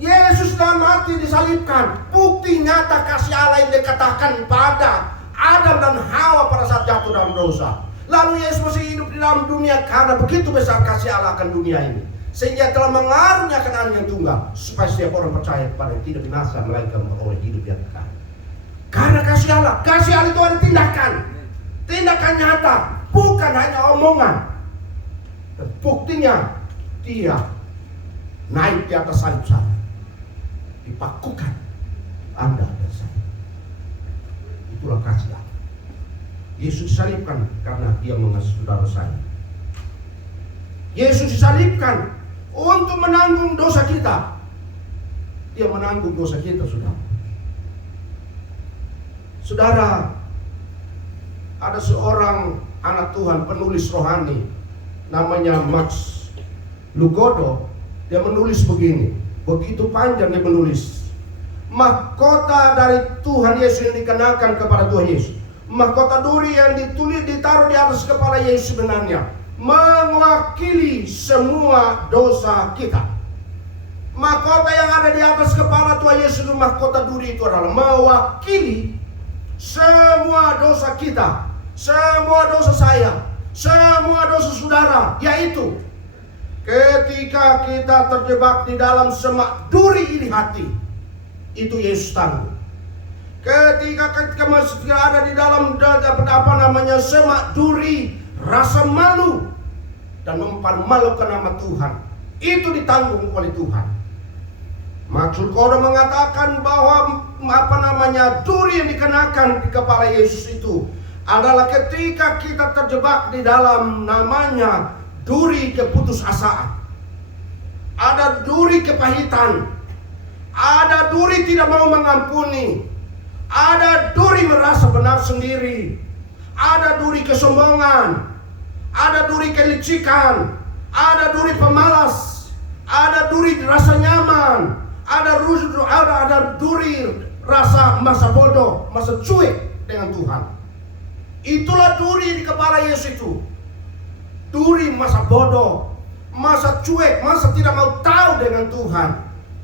Yesus sudah mati disalibkan, bukti nyata kasih Allah yang dikatakan pada Adam dan Hawa pada saat jatuh dalam dosa. Lalu Yesus masih hidup di dalam dunia karena begitu besar kasih Allah akan dunia ini, sehingga telah mengaruniakan anak yang tunggal, supaya setiap orang percaya kepada Dia tidak binasa melainkan beroleh hidup yang kekal. Karena kasih Allah itu ada tindakan nyata, bukan hanya omongan. Dan buktinya Dia naik di atas salib sana, dipakukan Anda dan saya. Itulah kasih Allah. Yesus disalibkan karena Dia mengasihi saudara saya. Yesus disalibkan untuk menanggung dosa kita. Dia menanggung dosa kita, saudara. Saudara, ada seorang anak Tuhan, penulis rohani, namanya Max Lucado. Dia menulis begini, begitu panjang dia menulis. Mahkota dari Tuhan Yesus yang dikenakan kepada Tuhan Yesus, mahkota duri yang ditaruh di atas kepala Yesus sebenarnya mewakili semua dosa kita. Mahkota yang ada di atas kepala Tuhan Yesus, mahkota duri itu adalah mewakili semua dosa kita, semua dosa saya, semua dosa saudara, yaitu ketika kita terjebak di dalam semak duri iri hati, itu Yesus tanggung. Ketika masih ada di dalam semak duri rasa malu dan mempermalukan nama Tuhan, itu ditanggung oleh Tuhan. Maksud Koda mengatakan bahwa duri yang dikenakan di kepala Yesus itu adalah ketika kita terjebak di dalam namanya duri keputusasaan, ada duri kepahitan, ada duri tidak mau mengampuni, ada duri merasa benar sendiri, ada duri kesombongan, ada duri kelicikan, ada duri pemalas, ada duri rasa nyaman, ada duri rasa masa bodoh, masa cuek dengan Tuhan. Itulah duri di kepala Yesus itu. Duri masa bodoh, masa cuek, masa tidak mau tahu dengan Tuhan.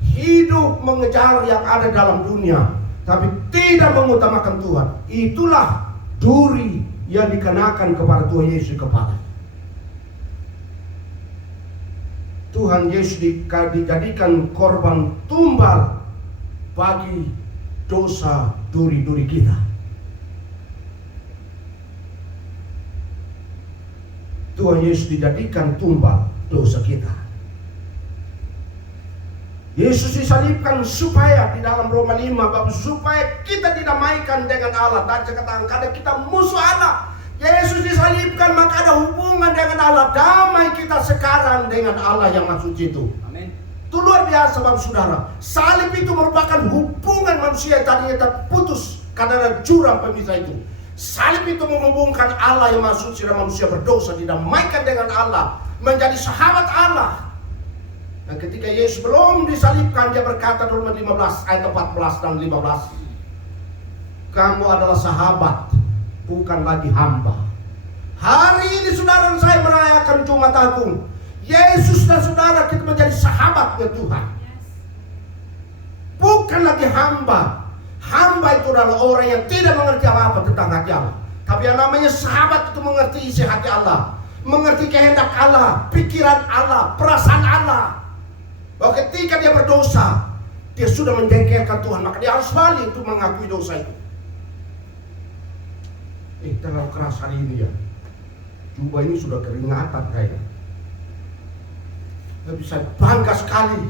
Hidup mengejar yang ada dalam dunia, tapi tidak mengutamakan Tuhan. Itulah duri yang dikenakan kepada Tuhan Yesus kepala. Tuhan Yesus dijadikan korban tumbal bagi dosa duri-duri kita. Tuhan Yesus dijadikan tumbal dosa kita. Yesus disalibkan supaya di dalam Roma 5 bab supaya kita didamaikan dengan Allah. Tadi saya katakan karena kita musuh Allah. Yesus disalibkan maka ada hubungan dengan Allah. Damai kita sekarang dengan Allah yang maha suci itu. Amin. Itu luar biasa Bapak Saudara. Salib itu merupakan hubungan manusia yang tadinya terputus karena ada jurang pemisah itu. Salib itu menghubungkan Allah yang maha suci dan manusia berdosa, didamaikan dengan Allah, menjadi sahabat Allah. Dan ketika Yesus belum disalibkan, Dia berkata di Roma 15 ayat 14 dan 15, kamu adalah sahabat, bukan lagi hamba. Hari ini saudara dan saya merayakan Jumat Agung. Yesus dan saudara kita menjadi sahabatnya Tuhan, bukan lagi hamba. Hamba itu adalah orang yang tidak mengerti apa-apa tentang hati Allah. Tapi yang namanya sahabat itu mengerti isi hati Allah, mengerti kehendak Allah, pikiran Allah, perasaan Allah. Bahwa ketika dia berdosa, dia sudah menjengkelkan Tuhan, maka dia harus balik untuk mengakui dosa itu. Terlalu keras hari ini ya. Jubah ini sudah keringatan kayaknya. Tapi saya bangga sekali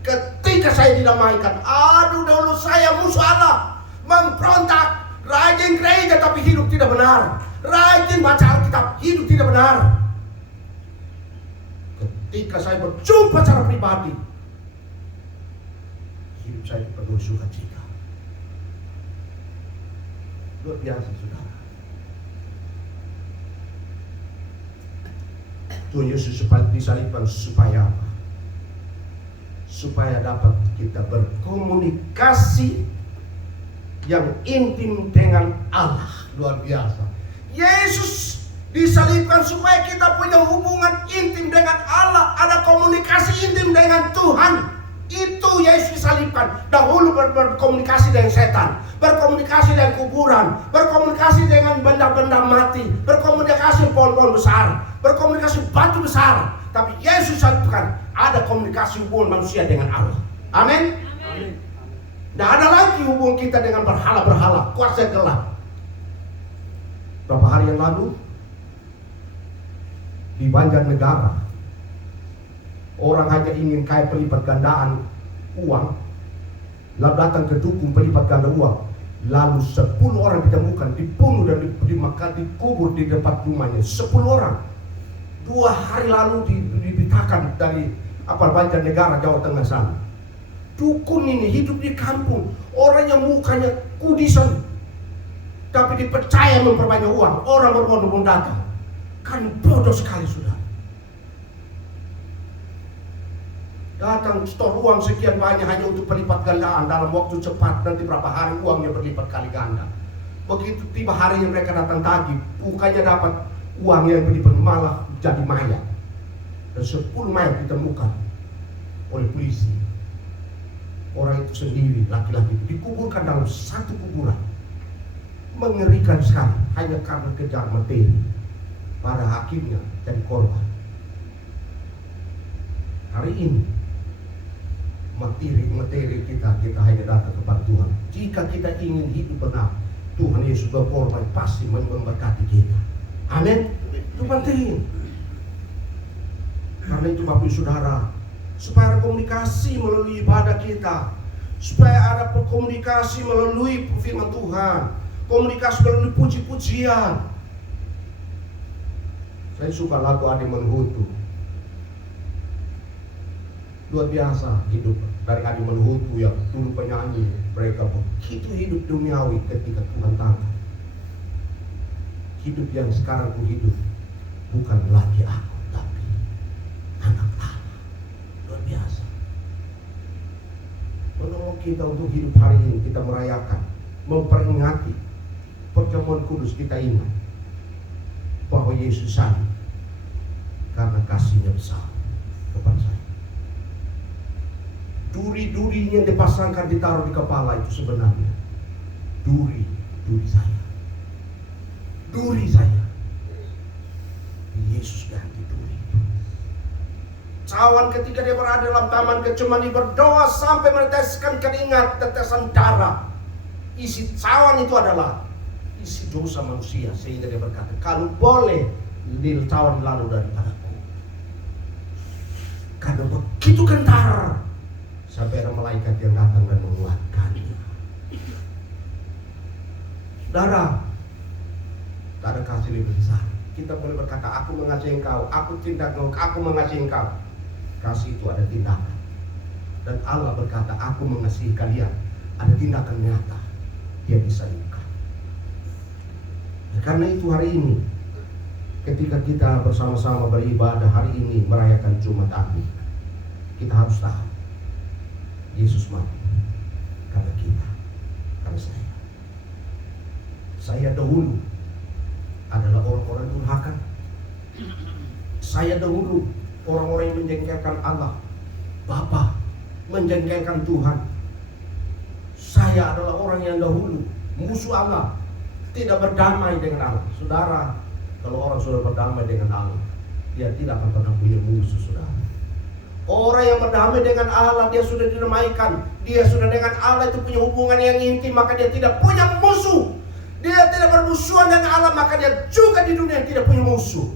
ketika saya didamaikan. Aduh, dahulu saya musuh Allah, memberontak, rajin gereja tapi hidup tidak benar, rajin baca Alkitab, hidup tidak benar. Ketika saya berjumpa secara pribadi, hidup saya penuh sukacita. Luar biasa, saudara. Tuhan Yesus disalibkan supaya apa? Supaya dapat kita berkomunikasi yang intim dengan Allah. Luar biasa. Yesus disalibkan supaya kita punya hubungan intim dengan Allah, ada komunikasi intim dengan Tuhan. Itu Yesus disalibkan. Dahulu berkomunikasi dengan setan, berkomunikasi dengan kuburan, berkomunikasi dengan benda-benda mati, berkomunikasi pohon-pohon besar, berkomunikasi batu besar. Tapi Yesus salibkan, ada komunikasi hubungan manusia dengan Allah. Amin. Tidak ada lagi hubungan kita dengan berhala-berhala, kuasa gelap. Beberapa hari yang lalu di Banjarnegara, orang hanya ingin kaya pelipat gandaan uang, lalu datang ke dukun pelipat ganda uang, lalu 10 orang ditemukan dibunuh dan dikubur di depan rumahnya. 10 orang. 2 hari lalu dibitakan dari Banjarnegara, Jawa Tengah sana. Dukun ini hidup di kampung, orang yang mukanya kudisan, tapi dipercaya memperbanyak uang. Orang berbondong-bondong datang. Kan bodoh sekali, sudah. Datang store uang sekian banyak hanya untuk pelipat gandaan dalam waktu cepat, nanti berapa hari uangnya berlipat kali ganda. Begitu tiba hari yang mereka datang tagih, bukannya dapat uang yang berlipat, malah jadi mayat. Dan 10 mayat ditemukan oleh polisi. Orang itu sendiri, laki-laki itu dikuburkan dalam satu kuburan. Mengerikan sekali, hanya karena kejar materi. Pada hakimnya jadi korban. Hari ini materi kita hanya datang kepada Tuhan. Jika kita ingin hidup benar, Tuhan Yesus berkorban pasti memberkati kita. Amin. Itu penting. Karena itu Bapak Ibu Saudara, supaya ada komunikasi melalui ibadah kita, supaya ada komunikasi melalui firman Tuhan, komunikasi melalui puji-pujian. Saya suka lagu Adi Menhutu. Luar biasa hidup dari Adi Menhutu yang dulu penyanyi. Mereka begitu hidup duniawi ketika Tuhan tangkap. Hidup yang sekarang ku hidup bukan lagi aku, tapi anak Allah. Luar biasa. Menolong kita untuk hidup hari ini, kita merayakan, memperingati perjamuan kudus. Kita ingat bahwa Yesus salib karena kasihnya besar kepada saya. Duri-durinya dipasangkan, ditaruh di kepala, itu sebenarnya duri saya. Duri saya. Yesus ganti duri. Cawan ketika dia berada dalam taman Getsemani berdoa sampai meneteskan keringat, tetesan darah. Isi cawan itu adalah isi dosa manusia, sehingga dia berkata, kalau boleh cawan lalu daripadaku. Karena begitu gentar, sampai ada malaikat yang datang dan menguatkannya. Saudara, tak ada kasih lebih besar. Kita boleh berkata, aku mengasihi engkau, aku cinta engkau, aku mengasihi engkau. Kasih itu ada tindakan. Dan Allah berkata, aku mengasihi kalian. Ada tindakan nyata. Dia disalibkan. Nah, karena itu hari ini, ketika kita bersama-sama beribadah hari ini merayakan Jumat Agung, kita harus tahu Yesus mati karena kita, karena saya. Saya dahulu adalah orang-orang durhaka. Saya dahulu orang-orang yang menjengkelkan Allah, Bapa, menjengkelkan Tuhan. Saya adalah orang yang dahulu musuh Allah, tidak berdamai dengan Allah. Saudara, kalau orang sudah berdamai dengan Allah, dia tidak akan pernah punya musuh, saudara. Orang yang berdamai dengan Allah, dia sudah didamaikan. Dia sudah dengan Allah itu punya hubungan yang intim, maka dia tidak punya musuh. Dia tidak bermusuhan dengan Allah, maka dia juga di dunia tidak punya musuh.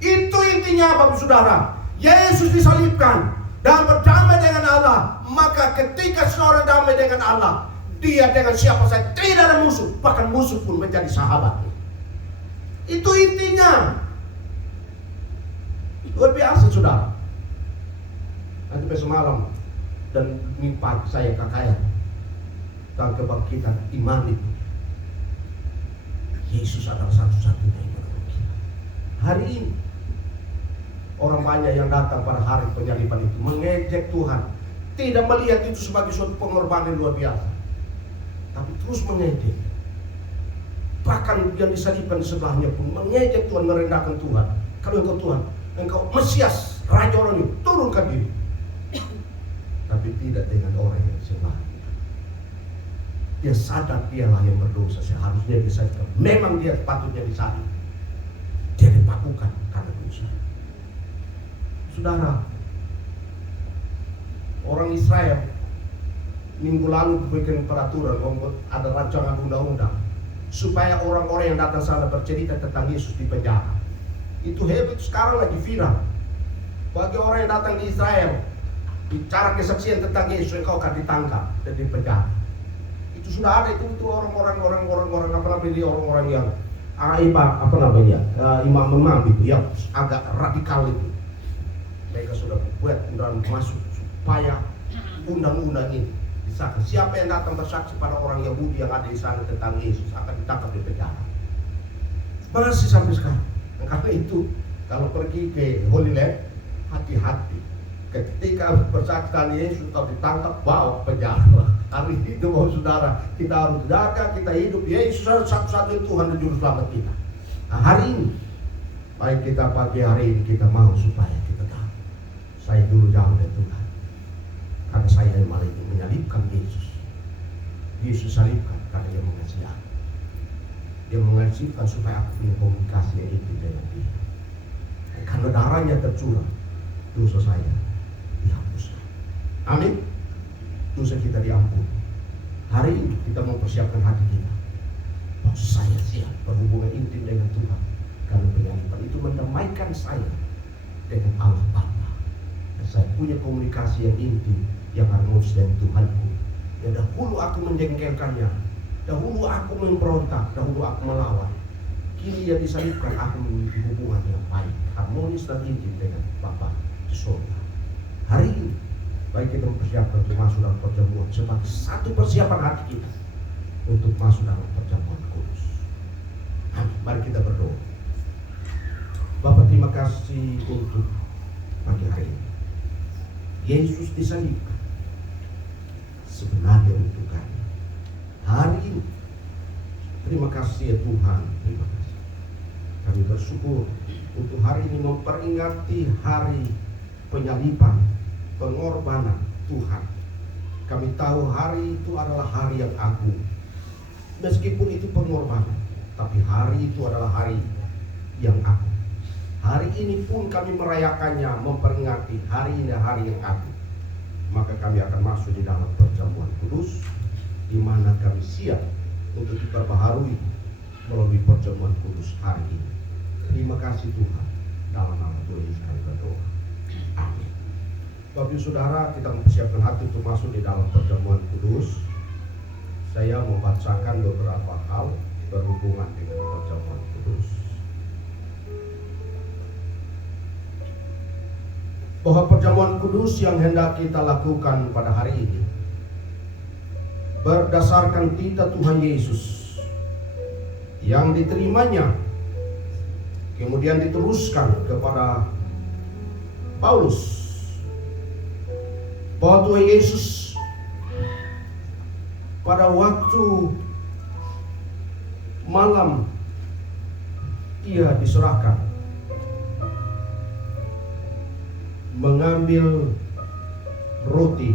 Itu intinya Bapak Saudara. Yesus disalibkan dan berdamai dengan Allah. Maka ketika seorang damai dengan Allah, dia dengan siapa saja tidak ada musuh. Bahkan musuh pun menjadi sahabatnya. Itu intinya. Luar biasa, saudara. Nanti besok malam dan mimpi saya kekayaan dan kebangkitan iman itu. Yesus adalah satu-satunya yang menolong kita. Hari ini orang banyak yang datang pada hari penyaliban itu mengejek Tuhan, tidak melihat itu sebagai suatu pengorbanan luar biasa, tapi terus mengejek. Bahkan yang disalibkan di sebelahnya pun mengejek Tuhan, merendahkan Tuhan. Kalau engkau Tuhan, engkau Mesias, Raja orang itu, turunkan diri. Tapi tidak dengan orang yang sembah. Dia sadar dialah yang berdosa, seharusnya disalibkan. Memang dia patutnya disalib. Dia dipakukan karena dosa. Saudara, orang Israel minggu lalu bikin peraturan, ada rancangan undang-undang supaya orang-orang yang datang sana bercerita tentang Yesus di penjara. Itu hebat, sekarang lagi viral. Bagi orang yang datang di Israel bicara kesaksian tentang Yesus, engkau akan ditangkap dan dipenjara. Itu sudah ada, itu orang-orang apa namanya, orang-orang yang imam itu yang agak radikal itu. Mereka sudah buat undang masuk supaya undang-undang ini disahkan. Siapa yang datang bersaksi pada orang Yahudi yang ada di sana tentang Yesus akan ditangkap di penjara. Masih sampai sekarang. Karena itu kalau pergi ke Holy Land, hati-hati. Ketika bersaksi tentang Yesus atau ditangkap, bawa penjara. Hari itu bahwa saudara, kita harus jaga, kita hidup. Yesus satu-satunya Tuhan dan Juru Selamat kita. Nah, hari ini, baik kita pagi hari ini, kita mau supaya kita tahu, saya dulu jauh dari Tuhan, karena saya yang malah ingin menyalibkan Yesus. Yesus salibkan karena dia mengasihi aku. Dia mengasihikan supaya aku punya komunikasi yang intim dengan dia. Dan karena darahnya tercurah, dosa saya dihapuskan. Amin. Dosa kita diampuni. Hari ini kita mempersiapkan hati kita. Oh, saya siap berhubungan intim dengan Tuhan. Karena penyaliban itu mendamaikan saya dengan Allah Bapa. Dan saya punya komunikasi yang intim, yang harmonis dengan Tuhanku. Ya, dahulu aku menjengkelkannya, dahulu aku memberontak, dahulu aku melawan. Kini dia disalibkan, aku memiliki hubungan yang baik, harmonis dan intim dengan Bapa di surga. Hari ini baik kita mempersiapkan untuk masuk dalam perjamuan sebagai satu persiapan hati kita untuk masuk dalam perjamuan kudus. Mari kita berdoa. Bapa, terima kasih untuk pagi hari ini. Yesus disalibkan sebenarnya untuk kami. Hari ini terima kasih ya Tuhan, terima kasih. Kami bersyukur untuk hari ini memperingati hari penyaliban, pengorbanan Tuhan. Kami tahu hari itu adalah hari yang agung. Meskipun itu pengorbanan, tapi hari itu adalah hari yang agung. Hari ini pun kami merayakannya, memperingati hari ini hari yang agung. Maka kami akan masuk di dalam perjamuan kudus, di mana kami siap untuk diperbaharui melalui perjamuan kudus hari ini. Terima kasih Tuhan. Dalam nama Tuhan Yesus kami berdoa. Amin. Bapak Ibu Saudara, kita mempersiapkan hati untuk masuk di dalam perjamuan kudus. Saya membacakan beberapa hal berhubungan dengan perjamuan kudus. Bahwa perjamuan kudus yang hendak kita lakukan pada hari ini berdasarkan titah Tuhan Yesus yang diterimanya, kemudian diteruskan kepada Paulus, bahwa Tuhan Yesus pada waktu malam ia diserahkan, mengambil roti,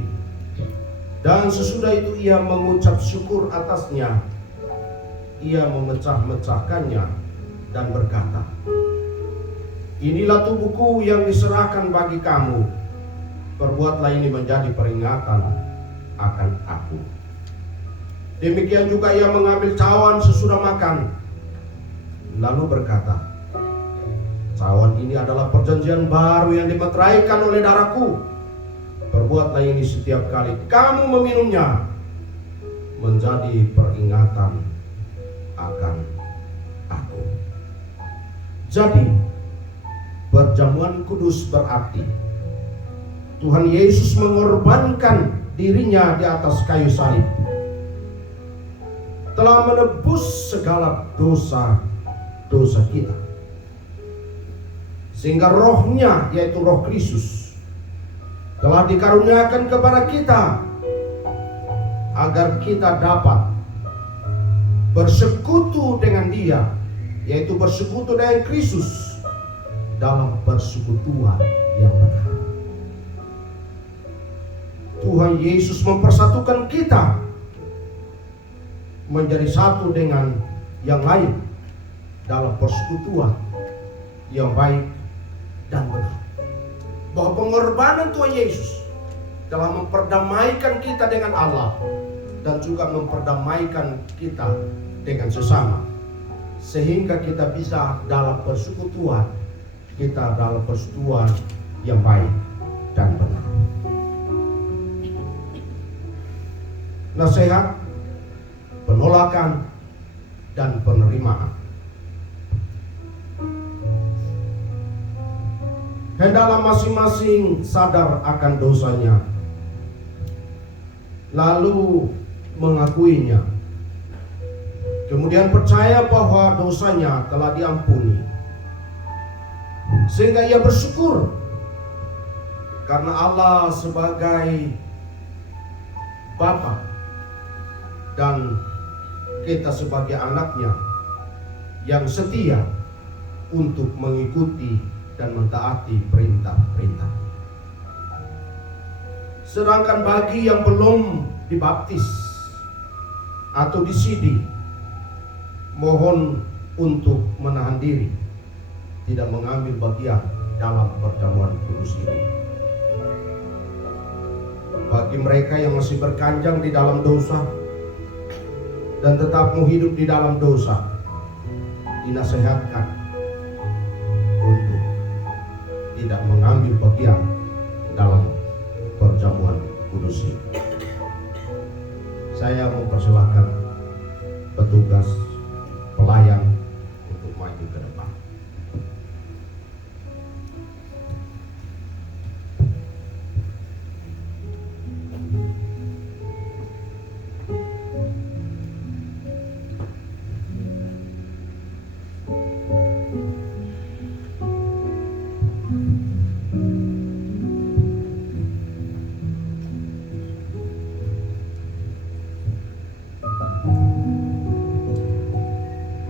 dan sesudah itu ia mengucap syukur atasnya, ia memecah-mecahkannya dan berkata, "Inilah tubuhku yang diserahkan bagi kamu. Perbuatlah ini menjadi peringatan akan aku." Demikian juga ia mengambil cawan sesudah makan, lalu berkata, "Cawan ini adalah perjanjian baru yang dimeteraikan oleh darahku. Perbuatlah ini setiap kali kamu meminumnya, menjadi peringatan akan aku." Jadi, perjamuan kudus berarti Tuhan Yesus mengorbankan dirinya di atas kayu salib, telah menebus segala dosa kita. Sehingga rohnya, yaitu roh Kristus, telah dikaruniakan kepada kita agar kita dapat bersekutu dengan Dia, yaitu bersekutu dengan Kristus dalam persekutuan yang benar. Tuhan Yesus mempersatukan kita menjadi satu dengan yang lain dalam persekutuan yang baik dan benar. Bahwa pengorbanan Tuhan Yesus telah memperdamaikan kita dengan Allah dan juga memperdamaikan kita dengan sesama, sehingga kita bisa dalam persekutuan yang baik dan benar. Nasihat, penolakan, dan penerimaan. Hendaklah masing-masing sadar akan dosanya, lalu mengakuinya, kemudian percaya bahwa dosanya telah diampuni, sehingga ia bersyukur karena Allah sebagai Bapa dan kita sebagai anaknya yang setia untuk mengikuti dan mentaati perintah-perintah. Sedangkan bagi yang belum dibaptis atau disidi, mohon untuk menahan diri, tidak mengambil bagian dalam perjamuan kudus ini. Bagi mereka yang masih berkanjang di dalam dosa dan tetap mau hidup di dalam dosa, dinasihatkan untuk tidak mengambil bagian dalam perjamuan kudus ini. Saya mempersilahkan petugas pelayan untuk maju ke depan.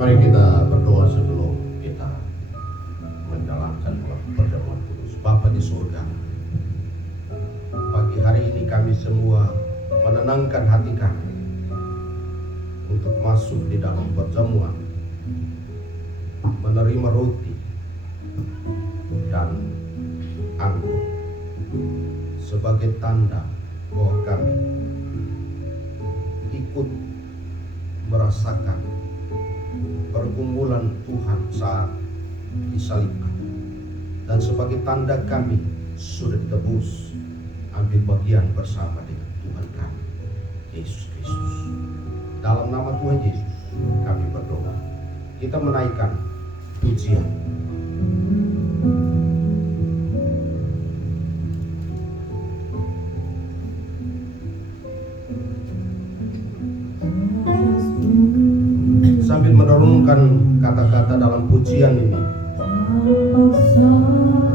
Mari kita berdoa sebelum kita menjalankan perjamuan kudus. Bapa di surga, pagi hari ini kami semua menenangkan hati kami untuk masuk di dalam perjamuan, menerima roti dan anggur sebagai tanda bahwa kami ikut merasakan pergumulan Tuhan saat disalibkan, dan sebagai tanda kami sudah ditebus, ambil bagian bersama dengan Tuhan kami Yesus Kristus. Dalam nama Tuhan Yesus kami berdoa. Kita menaikkan pujian. Sambil merenungkan kata-kata dalam pujian ini,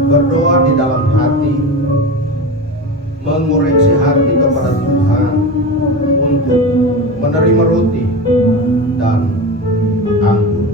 berdoa di dalam hati, mengoreksi hati kepada Tuhan untuk menerima roti dan anggur.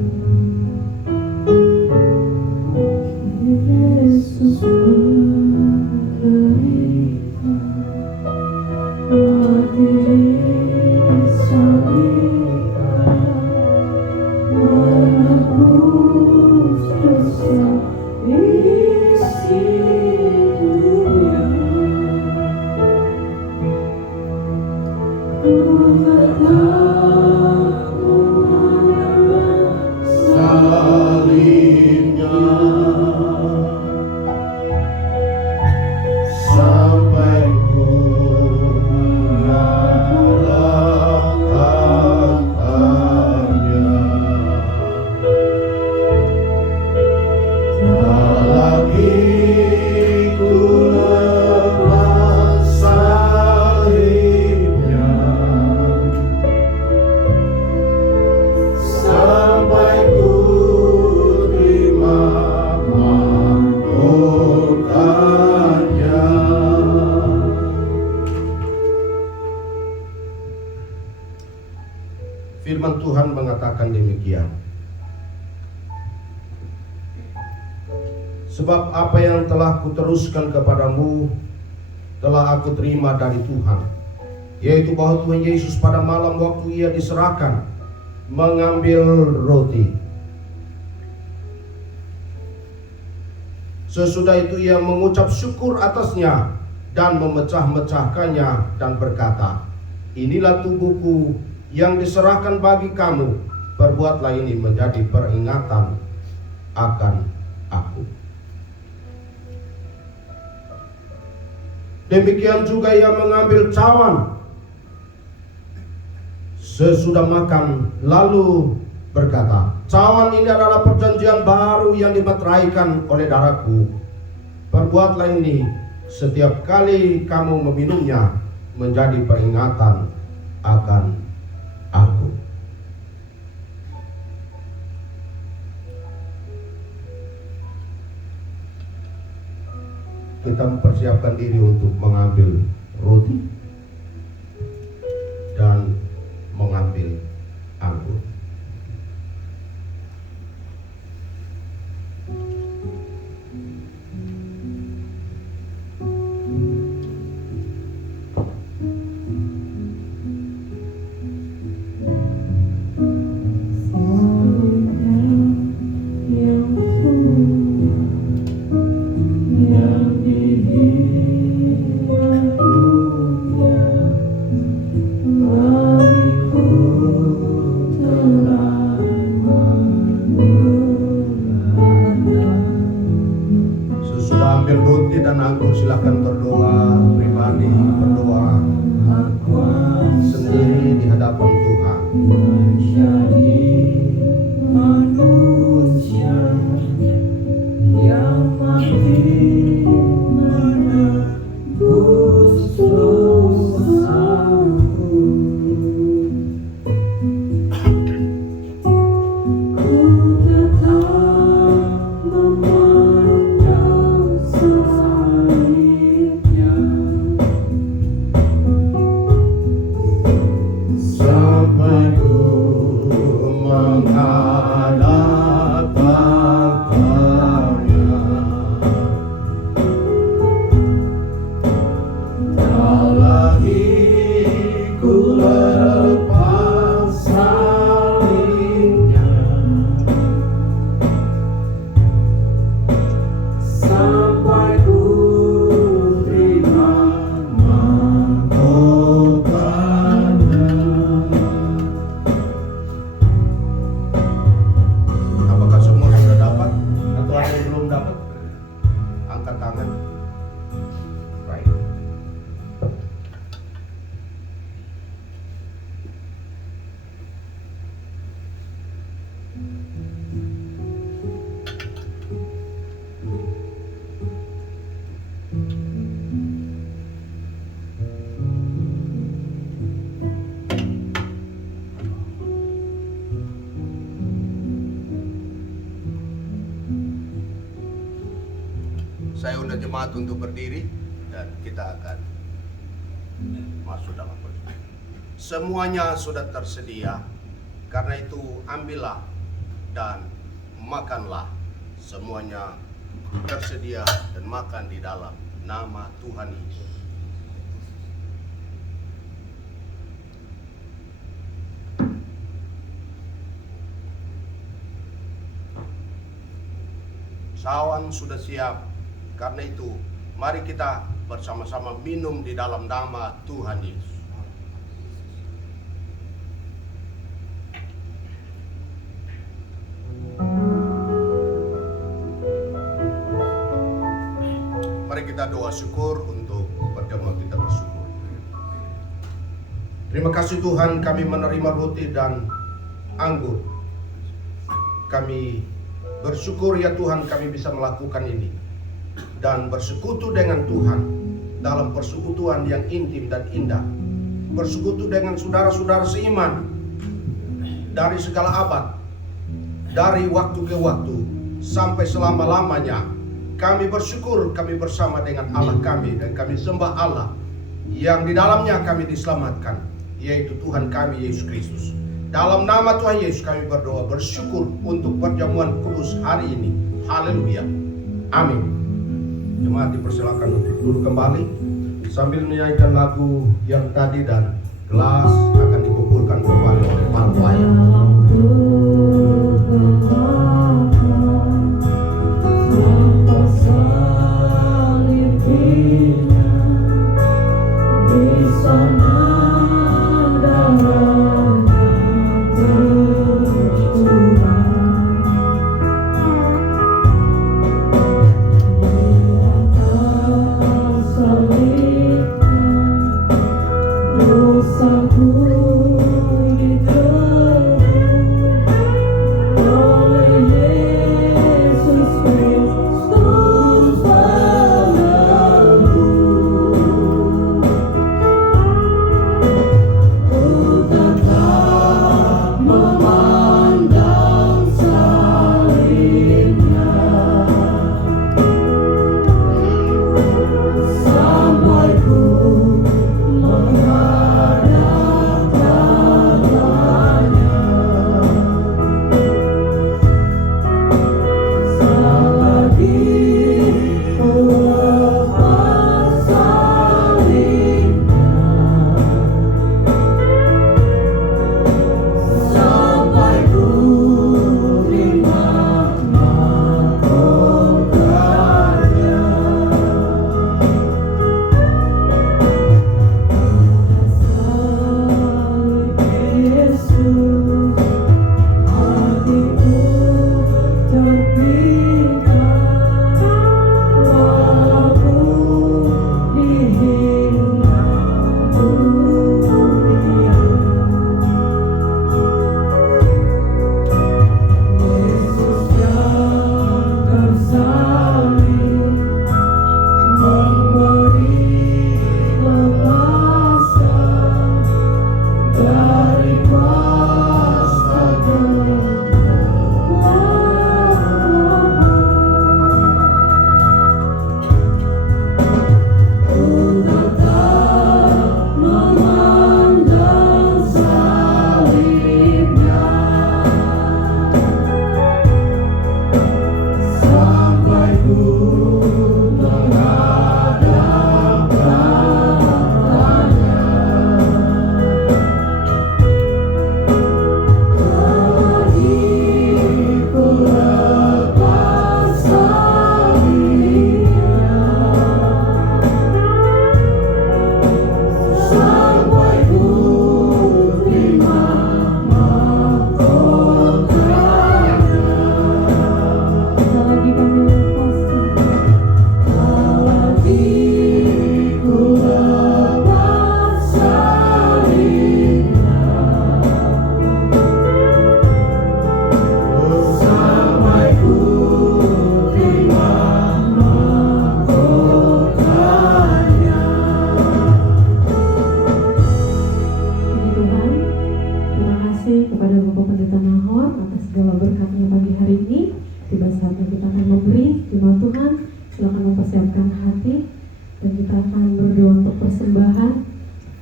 Salibnya sampai ku merasakannya. Tak lagi ku lepas katakan demikian. Sebab apa yang telah kuteruskan kepadamu telah aku terima dari Tuhan, yaitu bahwa Tuhan Yesus pada malam waktu ia diserahkan mengambil roti. Sesudah itu ia mengucap syukur atasnya dan memecah-mecahkannya dan berkata, inilah tubuhku yang diserahkan bagi kamu, perbuatlah ini menjadi peringatan akan aku. Demikian juga ia mengambil cawan sesudah makan, lalu berkata, cawan ini adalah perjanjian baru yang dimeteraikan oleh darahku. Perbuatlah ini setiap kali kamu meminumnya menjadi peringatan akan aku. Kita mempersiapkan diri untuk mengambil roti dan mengambil anggur. Silakan berdoa pribadi, berdoa sendiri di hadapan Tuhan. Manusia yang mati menebus dosaku, ku tetap memandang salibnya sampai ku menghadap Bapanya. Tak lagi ku lepas salibnya, sampai ku terima mahkotanya. Apakah semua sudah dapat atau ada yang belum dapat? Angkat tangan. Baik. Saya undang jemaat untuk berdiri dan kita akan masuk dalam perjamuan. Semuanya sudah tersedia, karena itu ambillah dan makanlah. Semuanya tersedia dan makan di dalam nama Tuhan Yesus. Cawan sudah siap. Karena itu, mari kita bersama-sama minum di dalam nama Tuhan Yesus. Mari kita doa syukur untuk perjamuan kita bersyukur. Terima kasih Tuhan, kami menerima roti dan anggur. Kami bersyukur ya Tuhan, kami bisa melakukan ini dan bersekutu dengan Tuhan dalam persekutuan yang intim dan indah. Bersekutu dengan saudara-saudara seiman dari segala abad, dari waktu ke waktu sampai selama-lamanya. Kami bersyukur kami bersama dengan Allah kami dan kami sembah Allah yang di dalamnya kami diselamatkan, yaitu Tuhan kami Yesus Kristus. Dalam nama Tuhan Yesus kami berdoa, bersyukur untuk perjamuan kudus hari ini. Haleluya. Amin. Jemaat dipersilakan untuk duduk kembali sambil menyanyikan lagu yang tadi, dan gelas akan dikumpulkan kembali oleh para pelayan.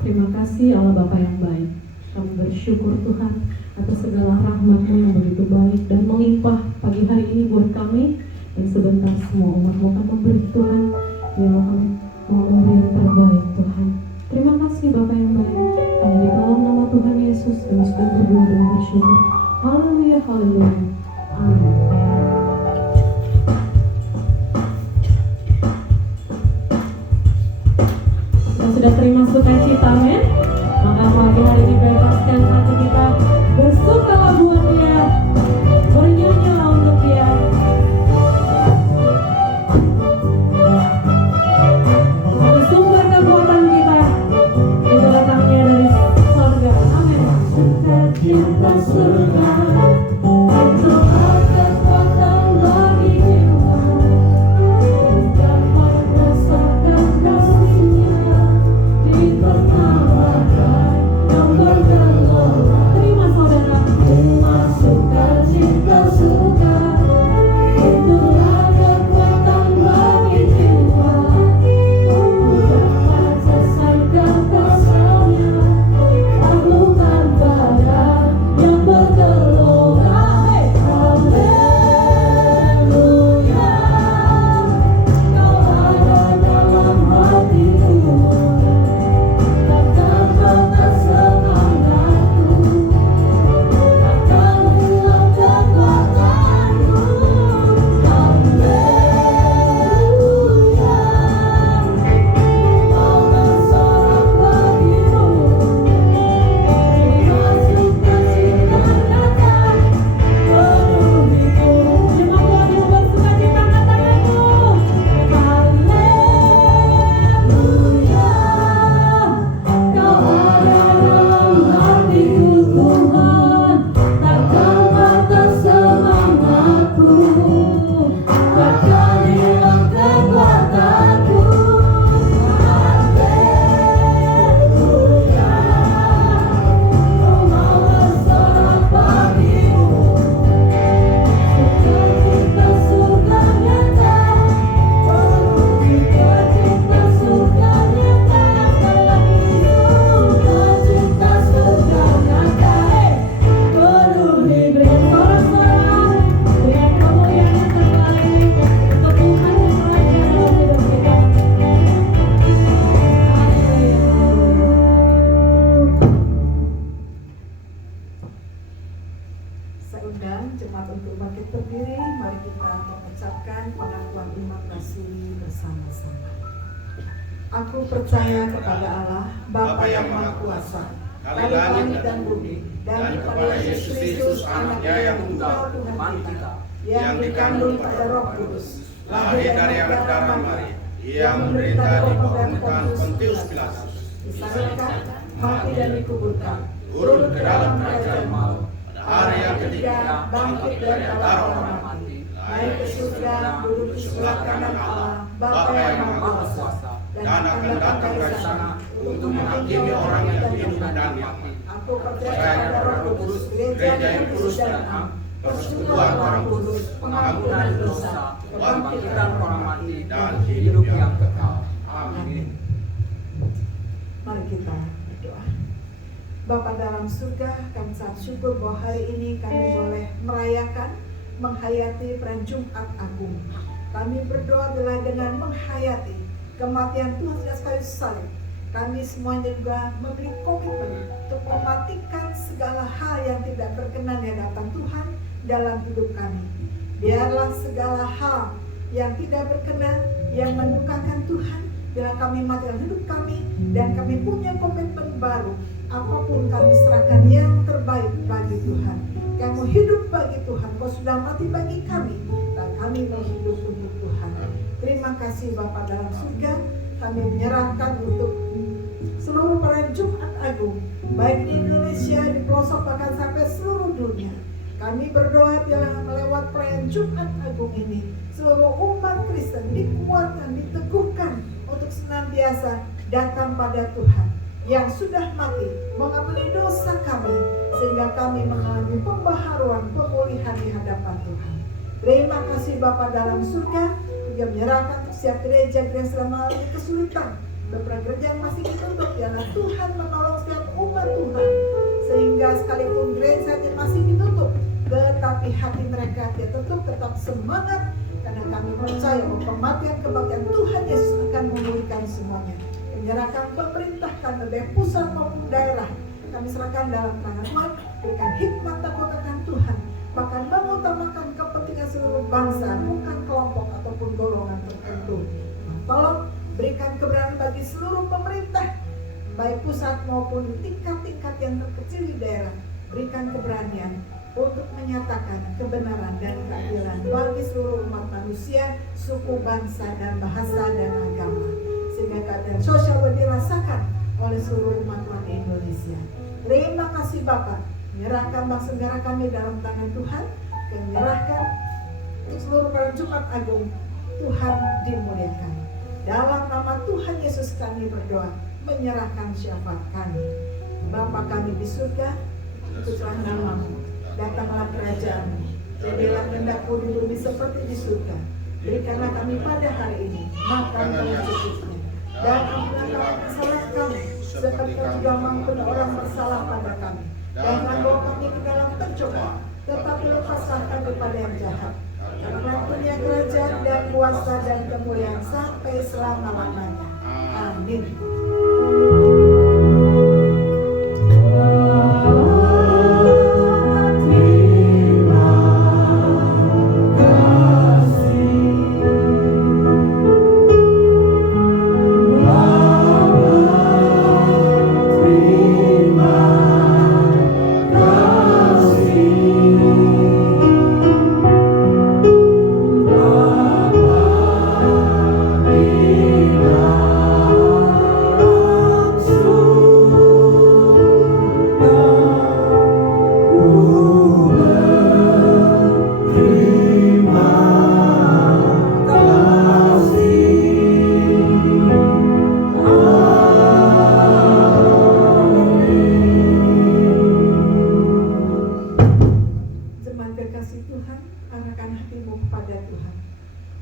Terima kasih Allah Bapa yang baik. Kami bersyukur Tuhan atas segala rahmat-Mu yang begitu baik dan melimpah pagi hari ini buat kami. Dan sebentar semua umat-Mu akan memberi Tuhan, biarlah kami mau memberi yang terbaik Tuhan. Terima kasih Bapa yang baik. Hanya di dalam nama Tuhan Yesus kami sudah berdoa dan bersyukur. Haleluya, haleluya. Amin. Sudah terima sukacita, amin. Maka pagi hari ini bebaskan hati kita, bersukalah buat Dia, bernyanyilah untuk Dia. Sumber kekuatan kita itu datangnya dari surga, amin. Sukacita surga untuk kekuatan bagi jiwa, bukan merasakan kasih-Nya. Terima saudara. persatuan umat kasih bersama-sama. Aku percaya kepada Allah, Bapa yang Maha Kuasa, Kali langit dan bumi, dan kepada Yesus Kristus, Anaknya yang tunggal Tuhan kita, yang dikandung pada Roh Kudus, lahir dari anak darah Maria, yang menderita di bawah pemerintahan Pontius Pilatus, disalibkan, mati dan dikuburkan, turun ke dalam kerajaan maut, pada hari yang ketiga bangkit dari antara orang mati, naik ke surga, duduk di sebelah kanan Allah, Bapa yang Maha Kuasa, dan akan datang dari sana untuk menghakimi orang yang hidup dan mati. Aku percaya pada Roh Kudus, gereja yang kudus dan am, persekutuan orang kudus, pengampunan dosa, kebangkitan orang mati, dan hidup yang kekal. Amin. Mari kita berdoa. Bapa dalam surga, kami sangat syukur bahwa hari ini kami boleh merayakan, menghayati perayaan Jumat Agung. Kami berdoa bila dengan menghayati kematian Tuhan di atas kayu salib, kami semuanya juga memberi komitmen untuk mematikan segala hal yang tidak berkenan di hadapan Tuhan dalam hidup kami. Biarlah segala hal yang tidak berkenan, yang mendukakan Tuhan, bila kami mati dalam hidup kami, dan kami punya komitmen baru, apapun kami serahkan yang terbaik bagi Tuhan. Kamu hidup bagi Tuhan, Kau sudah mati bagi kami, dan kami mau hidup untuk Tuhan. Terima kasih Bapa dalam surga, kami menyerahkan untuk seluruh perayaan Jumat Agung, baik di Indonesia, di pelosok, bahkan sampai seluruh dunia. Kami berdoa biarlah melewat perayaan Jumat Agung ini, seluruh umat Kristen dikuatkan, diteguhkan untuk senantiasa datang pada Tuhan yang sudah mati, mengampuni dosa kami, sehingga kami mengalami pembaharuan, pemulihan di hadapan Tuhan. Terima kasih Bapa dalam surga, juga menyerahkan untuk setiap gereja-gereja yang sedang mengalami kesulitan, beberapa gereja yang masih ditutup, biarlah Tuhan menolong setiap umat Tuhan, sehingga sekalipun gerejanya masih ditutup, tetapi hati mereka tetap semangat, karena kami percaya bahwa kematian Tuhan Yesus akan memulihkan semuanya. Menyerahkan pemerintah dari pusat maupun daerah, kami serahkan dalam tangan Tuhan, berikan hikmat takut akan Tuhan, bahkan mengutamakan kepentingan seluruh bangsa, bukan kelompok ataupun golongan tertentu. Tolong berikan keberanian bagi seluruh pemerintah, baik pusat maupun tingkat-tingkat yang terkecil di daerah. Berikan keberanian untuk menyatakan kebenaran dan keadilan bagi seluruh umat manusia, suku, bangsa, dan bahasa dan agama, sehingga keadaan sosial dirasakan oleh seluruh umat di Indonesia. Terima kasih Bapak, menyerahkan bangsa negara kami dalam tangan Tuhan, dan menyerahkan untuk seluruh perayaan Jumat Agung. Tuhan dimuliakan. Dalam nama Tuhan Yesus kami berdoa, menyerahkan syafaat kami. Bapa kami di surga, pujilah namamu, datanglah kerajaanmu, jadilah kehendak-Mu di bumi seperti di surga. Berikanlah kami pada hari ini makan kami secukupnya, dan ampunilah kesalahan kami, seperti Kau juga mengampuni orang bersalah pada kami. Dan jangan bawa kami ke dalam pencobaan, tetapi lepaskan kami daripada yang jahat. Karena punya kerajaan dan kuasa dan kemuliaan sampai selama-lamanya. Amin.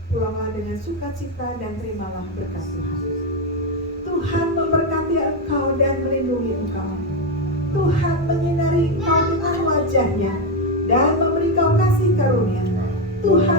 Pulanglah dengan sukacita dan terimalah berkat Tuhan. Tuhan memberkati engkau dan melindungi engkau. Tuhan menyinari engkau dengan wajah-Nya dan memberi kau kasih karunia. Tuhan